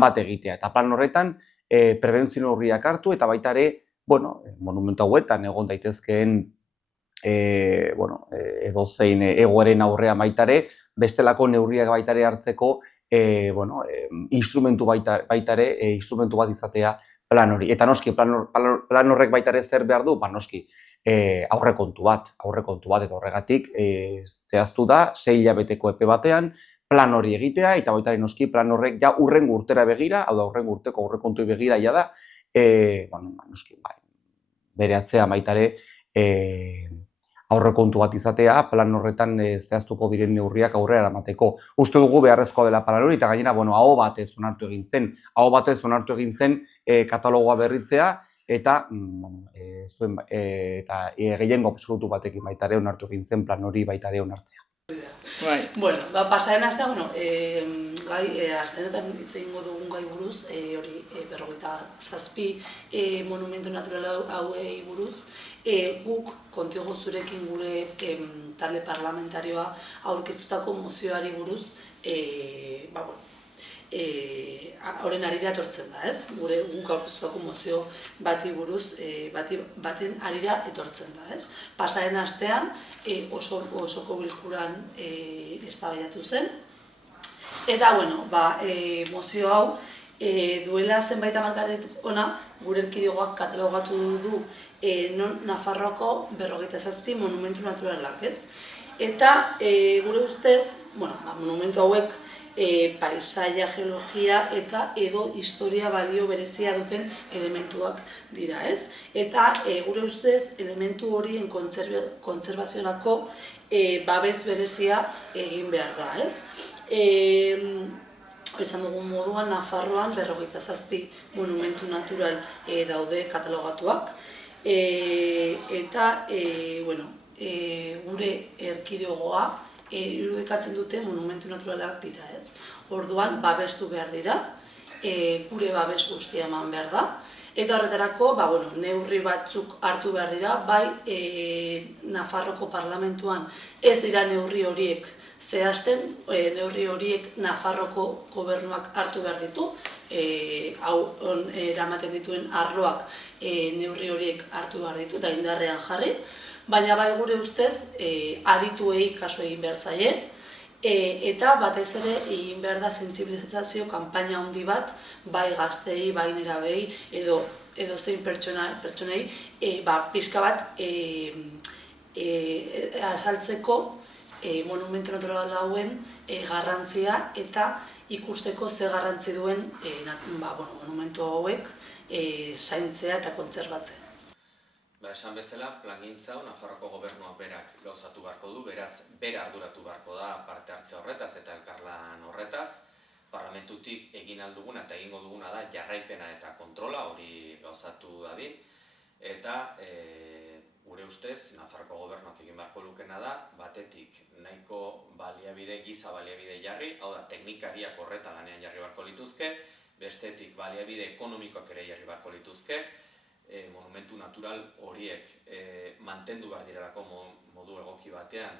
bat egitea, eta plan horretan prebentzio neurriak hartu, eta baita ere, monumentu hauetan egon daitezkeen edozein egoeren aurrean baita ere, bestelako neurriak baita ere hartzeko instrumentu baita ere, instrumentu bat izatea plan hori. Eta noski, plan horrek baita ere zer behar du? Noski, aurrekontu bat, eta horregatik zehaztu da, 6 hilabeteko epe batean, plan hori egitea, eta baita ere noski plan horrek ja hurrengo urtera begira, hau da hurrengo urteko aurrekontui begira ja da, noski, bere atzean baita ere aurrekontu bat izatea, plan horretan zehaztuko diren neurriak aurrera eramateko. Uste dugu beharrezkoa dela plan hori, eta gainera, aho batez onartu egin zen katalogoa berritzea, eta gehiengo absolutu batekin baita ere onartu egin zen plan hori baita ere onartzea. Bueno, pasaren astean, asteanetan hitz egingo dugun gai buruz, hori 57 monumentu natural hauei buruz, guk kontigo zurekin gure talde parlamentarioa aurkeztutako mozioari buruz, horren arira etortzen da, ez? Guk aurkeztutako mozio bati buruz, baten arira etortzen da, ez? Pasaren astean osoko bilkuran eztabaidatu zen. Eta, mozio hau duela zenbait hamarkadetik ona, gure erkidegoak katalogatu du non Nafarroako 57 monumentu naturalak, ez? Eta gure ustez, monumentu hauek paisaia, geologia eta edo historia balio berezia duten elementuak dira, ez? Eta gure ustez elementu horien kontserbaziorako babes berezia egin behar da, ez? Esan dugun moduan, Nafarroan 57 monumentu natural daude katalogatuak, eta gure erkidegoa irudikatzen dute monumentu naturalak dira, ez? Orduan, babestu behar dira, gure babes guztia eman behar da, eta horretarako, neurri batzuk hartu behar dira, bai Nafarroko Parlamentuan ez dira neurri horiek zehazten, neurri horiek Nafarroko gobernuak hartu behar ditu, eramaten dituen arloak neurri horiek hartu behar ditu, eta indarrean jarri, baina bai gure ustez adituei kasu egin behar zaie, eta batez ere egin behar da sentsibilizazio kanpaina handi bat, bai gaztei, bai nerabei, edo zein pertsonei, pixka bat azaltzeko monumentu natural hauen garrantzia eta ikusteko ze garrantzi duen monumentu hauek zaintzea eta kontserbatzea. Esan bezala, plangintza hau Nafarroako gobernuak berak gauzatu beharko du, beraz, bera arduratu beharko da parte hartze horretaz eta elkarlan horretaz. Parlamentutik egin alduguna eta egingo duguna da jarraipena eta kontrola hori gauzatu dadin. Eta gure ustez, Nafarroako gobernuak egin beharko lukena da, batetik nahiko giza baliabide jarri, hau da, teknikariak horretan lanean jarri beharko lituzke, bestetik baliabide ekonomikoak ere jarri beharko lituzke, monumentu natural horiek mantendu behar direlako modu egoki batean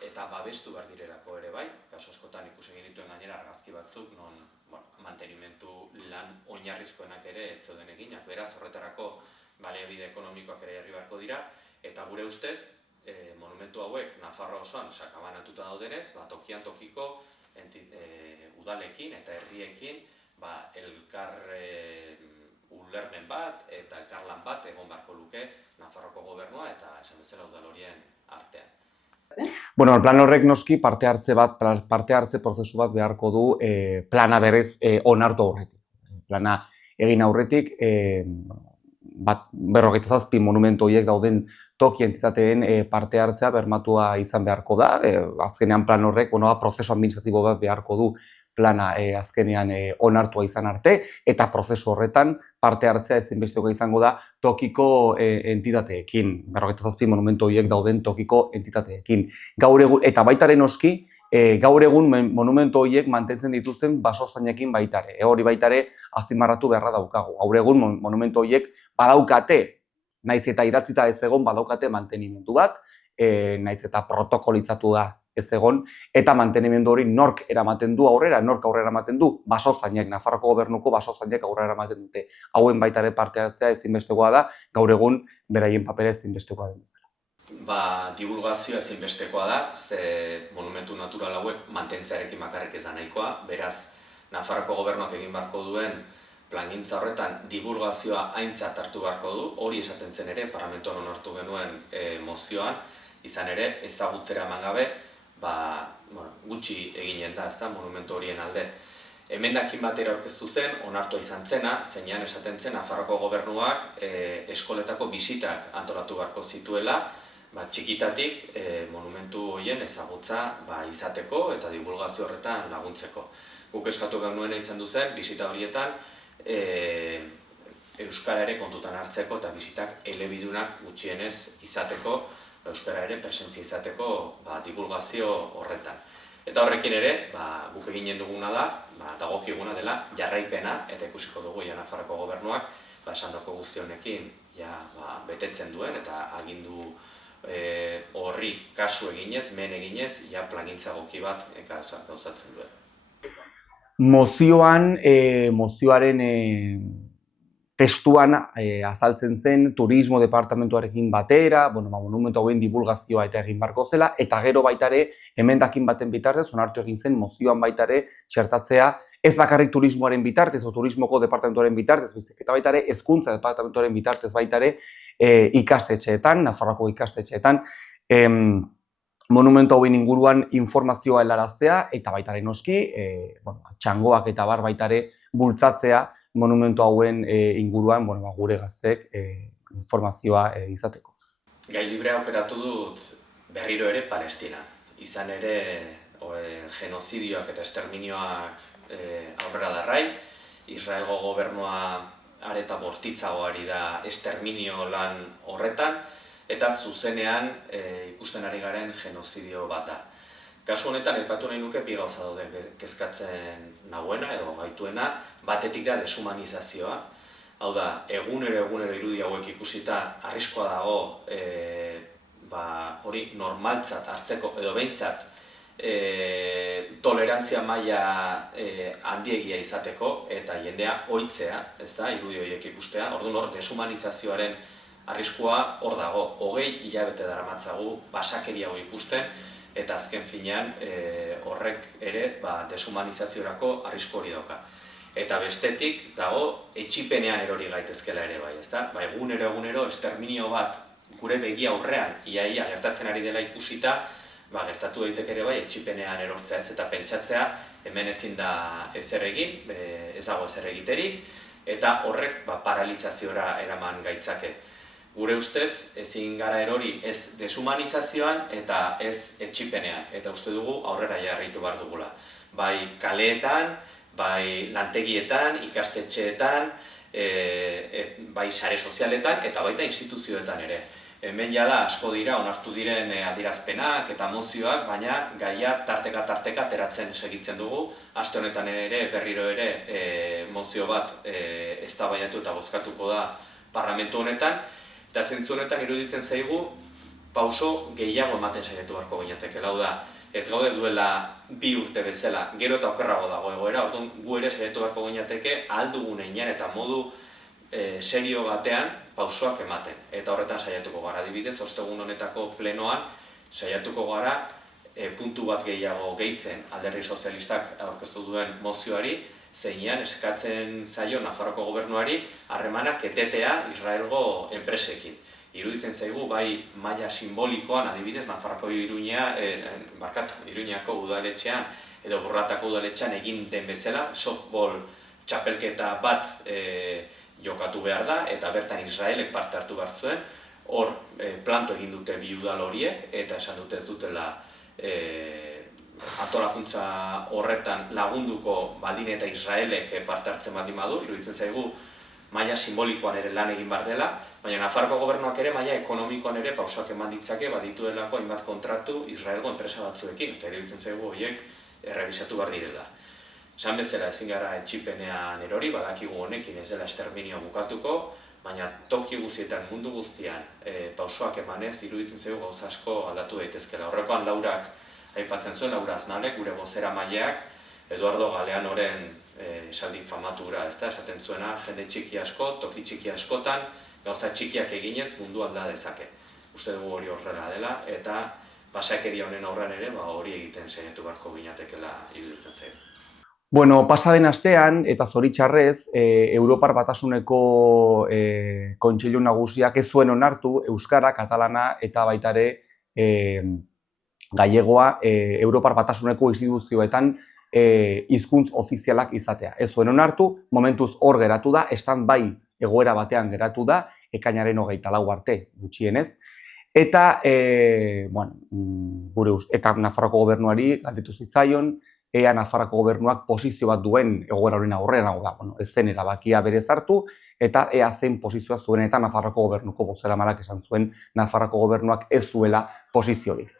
eta babestu behar direlako ere bai. Kasu askotan ikusi egin dituen gainera argazki batzuk non mantenimentu lan oinarrizkoenak ere ez zeuden eginak. Beraz, horretarako baliabide ekonomikoak ere jarri beharko dira, eta gure ustez monumentu hauek Nafarroa osoan sakabanatuta daudenez, tokian tokiko udalekin eta herriekin elkar ulermen bat eta elkarlan bat egon beharko luke Nafarroako gobernua eta esan bezala udal horien artean. Plan horrek noski parte hartze prozesu bat beharko du plana berez onartu aurretik. Plana egin aurretik 57 monumentu horiek dauden toki entitateen parte hartzea bermatua izan beharko da. Azkenean plan horrek, prozesu administratibo bat beharko du plana azkenean onartua izan arte, eta prozesu horretan parte hartzea ezinbestekoa izango da tokiko entitateekin, 57 monumentu horiek dauden tokiko entitateekin. Gaur egun, eta baitaren noski, gaur egun monumentu horiek mantentzen dituzten basozainekin baitare. Hori baitare azpimarratu beharra daukagu. Gaur egun monumentu horiek badaukate, naiz eta idatzita ez egon, badaukate mantenimendu bat, naiz eta protokolizatu da ez egon, eta mantenimendu hori nork eramaten du aurrera, nork aurrera ematen du, basozainek, Nafarroako gobernuko basozainek aurrera ematen dute. Hauen baitare parte hartzea ezinbestekoa da, gaur egun beraien papera ezinbestekoa den bezala. Divulgazioa ezinbestekoa da, ze monumentu natural hauek mantentzearekin bakarrik ez da nahikoa, beraz, Nafarroako gobernuak egin beharko duen plangintza horretan divulgazioa aintzat hartu beharko du, hori esaten zen ere, parlamentuan onartu genuen mozioan, izan ere, ezagutzera eman gabe, gutxi eginen da, ezta, monumentu horien alde. Emendakin batera aurkeztu zen, onartua izan zena, zeinean esaten zen Nafarroako gobernuak eskoletako bisitak antolatu beharko zituela, txikitatik monumentu horien ezagutza izateko eta divulgazio horretan laguntzeko. Guk eskatu genuena izan duzen, bisita horietan euskara ere kontutan hartzeko eta bisitak elebidunak gutxienez izateko, euskara ere presentzia izateko divulgazio horretan. Eta horrekin ere, guk eginen duguna da, dagokiguna dela jarraipena, eta ikusiko dugu Nafarroako gobernuak esandako guzti honekin betetzen duen eta agindu horri kasu eginez, men eginez, plangintza egoki bat gauzatzen duen. Mozioaren testuan azaltzen zen turismo departamentuarekin batera, monumentu hauen divulgazioa eta egin barko zela, eta gero baitare emendakin baten bitartez, onartu egin zen mozioan baitare txertatzea, ez bakarrik turismoaren bitartez, o turismoko departamentuaren bitartez, eta baitare hezkuntza departamentuaren bitartez baitare ikastetxeetan, Nafarroako ikastetxeetan, monumentu hauen inguruan informazioa helaraztea, eta baitare noski, txangoak eta bar baitare bultzatzea, monumentu hauen inguruan gure gaztek informazioa izateko. Gai librea aukeratu dut berriro ere Palestina. Izan ere genozidioak eta esterminioak aurrera darrai, Israelgo gobernua areta bortitzagoari da esterminio lan horretan, eta zuzenean ikusten ari garen genozidio bata. Kasu honetan, aipatu nahi nuke bi gauza daude kezkatzen nagoena edo gaituena, batetik da deshumanizazioa. Hau da, egunero irudi hauek ikusita arriskoa dago hori normaltzat hartzeko edo behintzat tolerantzia maila handiegia izateko eta jendea ohitzea, ezta, irudi horiek ikustea. Orduan hor, deshumanizazioaren arriskua hor dago, 20 hilabete daramatzagu basakeri hau ikusten, eta azken finean horrek ere deshumanizaziorako arrisku hori dauka. Eta bestetik dago etxipenean erori gaitezkela ere bai, ezta? Egunero esterminio bat gure begi aurrean iaia gertatzen ari dela ikusita, gertatu daiteke ere bai etxipenean erortzea ez eta pentsatzea hemen ezin da ezer egin, ez dago ezer egiterik, eta horrek paralizaziora eraman gaitzake. Gure ustez, ezin gara erori ez deshumanizazioan eta ez etxipenean, eta uste dugu aurrera jarraitu behar dugula. Bai kaleetan, bai lantegietan, ikastetxeetan, bai sare sozialetan eta baita instituzioetan ere. Hemen jada asko dira onartu diren adierazpenak eta mozioak, baina gaia tarteka ateratzen segitzen dugu. Aste honetan ere berriro ere mozio bat eztabaidatu eta bozkatuko da parlamentu honetan. Eta zentzu honetan iruditzen zaigu pauso gehiago ematen saiatu beharko ginatekela. Hau da, ez gaude duela 2 urte bezala, gero eta okerrago dago egoera, orduan gu ere saiatu beharko ginateke ahal dugun heinean eta modu serio batean pausoak ematen. Eta horretan saiatuko gara, adibidez, ostegun honetako plenoan saiatuko gara puntu bat gehiago gehitzen Alderdi Sozialistak aurkeztu duen mozioari, zeinean eskatzen zaio Nafarroako gobernuari harremanak etetea Israelgo enpresekin. Iruditzen zaigu bai maila simbolikoan, adibidez, Nafarroako Iruñako udaletxean edo Burlatako udaletxean egin den bezala, softball txapelketa bat jokatu behar da, eta bertan Israelek parte hartu behar zuen, hor planto egin dute bi udal horiek, eta esan dute ez dutela antolakuntza horretan lagunduko baldin eta Israelek parte hartzen baldin badu, iruditzen zaigu maila simbolikoan ere lan egin behar dela, baina Nafarroko gobernuak ere maila ekonomikoan ere pausak eman ditzake badituelako hainbat kontratu Israelgo enpresa batzuekin, eta iruditzen zaigu horiek errebisatu behar direla. Esan bezala ezin gara etxipenean erori, badakigu honekin ez dela esterminioa bukatuko, baina toki guztietan, mundu guztian pausoak emanez, iruditzen zaigu gauza asko aldatu daitezkela. Horrekoan Laurak aipatzen zuen, Laura Aznalek, gure bozeramaileak, Eduardo Galeanoren esaldi famatu gura, esaten zuena, jende txiki asko, toki txiki askotan, gauza txikiak eginez mundu alda dezake. Uste dugu hori horrela dela, eta basakeria honen aurrean ere hori egiten saiatu beharko ginatekela iruditzen zaigu. Bueno, pasaden astean, eta zoritxarrez, Europar Batasuneko Kontseilu Nagusiak ez zuen onartu euskara, katalana eta baitare gallegoa Europar Batasuneko instituzioetan hizkuntz ofizialak izatea. Ez zuen onartu, momentuz hor geratu da, stand-by egoera batean geratu da, ekainaren 24 arte gutxienez. Eta, eta Nafarroko gobernuari galdetu zitzaion, ea Nafarroko gobernuak posizio bat duen egoera horren aurrean, hau da, ez zen erabakia berez hartu, eta ea zen posizioa zuen eta Nafarroko gobernuko bozeramalak esan zuen Nafarroko gobernuak ez zuela posiziorik.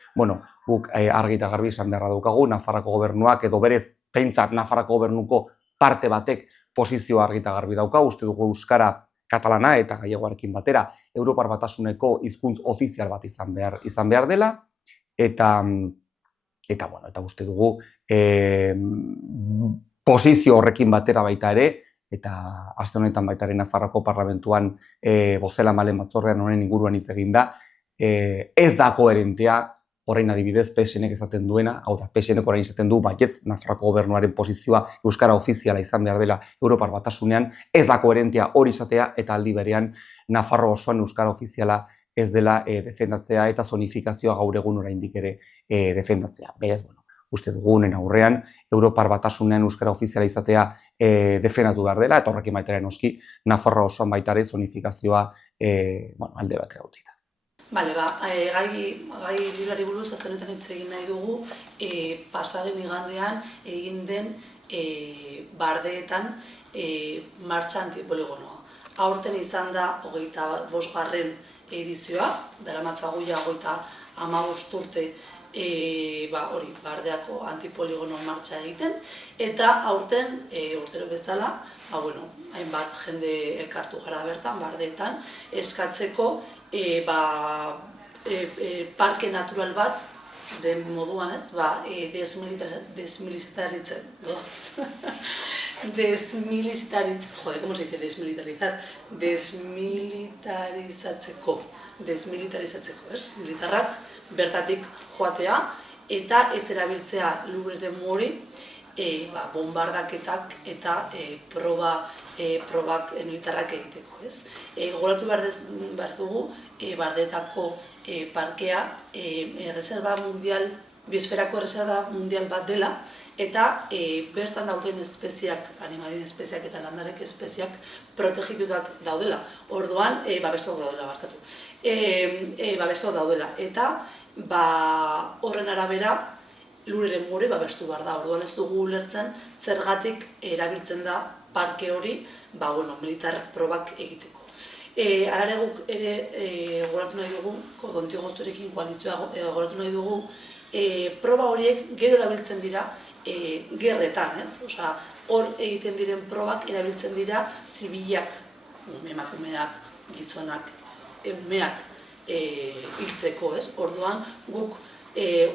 Guk argi eta garbi esan beharra daukagu, Nafarroko gobernuak edo berez pentsat Nafarroko gobernuko parte batek posizioa argi eta garbi dauka, uste dugu euskara, katalana eta gallegoarekin batera Europar Batasuneko hizkuntz ofizial bat izan behar dela, eta uste dugu posizio horrekin batera baita ere, eta aste honetan baita ere Nafarroko Parlamentuan bozeramaileen batzordean honen inguruan hitz egin da, ez da koherentea, orain adibidez PSNek esaten duena, hau da, PSNek orain esaten du, baietz Nafarroko gobernuaren posizioa euskara ofiziala izan behar dela Europar Batasunean, ez da koherentea hori izatea eta aldi berean Nafarro osoan euskara ofiziala ez dela defendatzea eta zonifikazioa gaur egun oraindik ere defendatzea. Beraz, uste dugunen aurrean, Europar Batasunean euskara ofiziala izatea defendatu behar dela, eta horrekin baita ere noski, Nafarro osoan baita ere zonifikazioa alde batera utzi da. Bale, gai liburuari buruz azten honetan hitz egin nahi dugu, pasaden igandean egin den bardeetan martxa antipoligonoa. Aurten izan da 25. edizioa, daramatzagu ja 55 urte bardeako antipoligono martxa egiten, eta aurten urtero bezala, hainbat jende elkartu gara bertan, bardeetan, eskatzeko parke natural bat, den moduan ez, desmilitarizatzeko, ez? Militarrak bertatik joatea eta ez erabiltzea lurreren hori bombardaketak eta probak militarrak egiteko, ez? Gogoratu behar dugu bardeetako parkea biosferako erreserba mundial bat dela, eta bertan dauden espeziak, animalien espeziak eta landarek espeziak protegitutak daudela. Orduan, babestuak daudela. Eta horren arabera lurreren more babestu behar da. Orduan ez dugu ulertzen zergatik erabiltzen da parke hori militar probak egiteko. Alare guk ere goratu nahi dugu, Kontigosturekin koalizioa goratu nahi dugu, proba horiek gero erabiltzen dira gerretan, ez? Osea, hor egiten diren probak erabiltzen dira zibilak, emakumeak, gizonak, umeak hiltzeko, ez? Orduan guk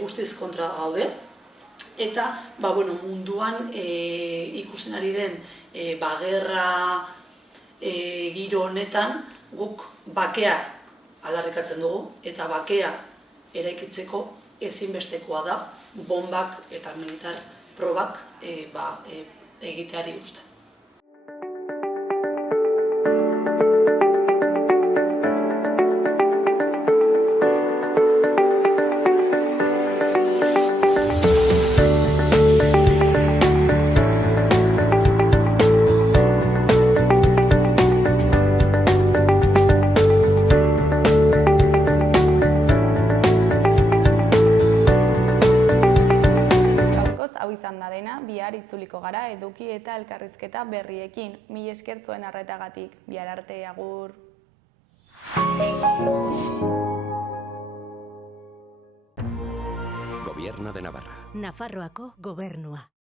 guztiz kontra gaude, eta munduan ikusten ari den gerra giro honetan guk bakea aldarrikatzen dugu, eta bakea eraikitzeko ezinbestekoa da bombak eta militar probak egiteari uzten. hau izan da dena, bihar itzuliko gara eduki eta elkarrizketa berriekin. Mil esker zuen arretagatik. Bihar arte, agur. Gobierno de Navarra. Nafarroako gobernua.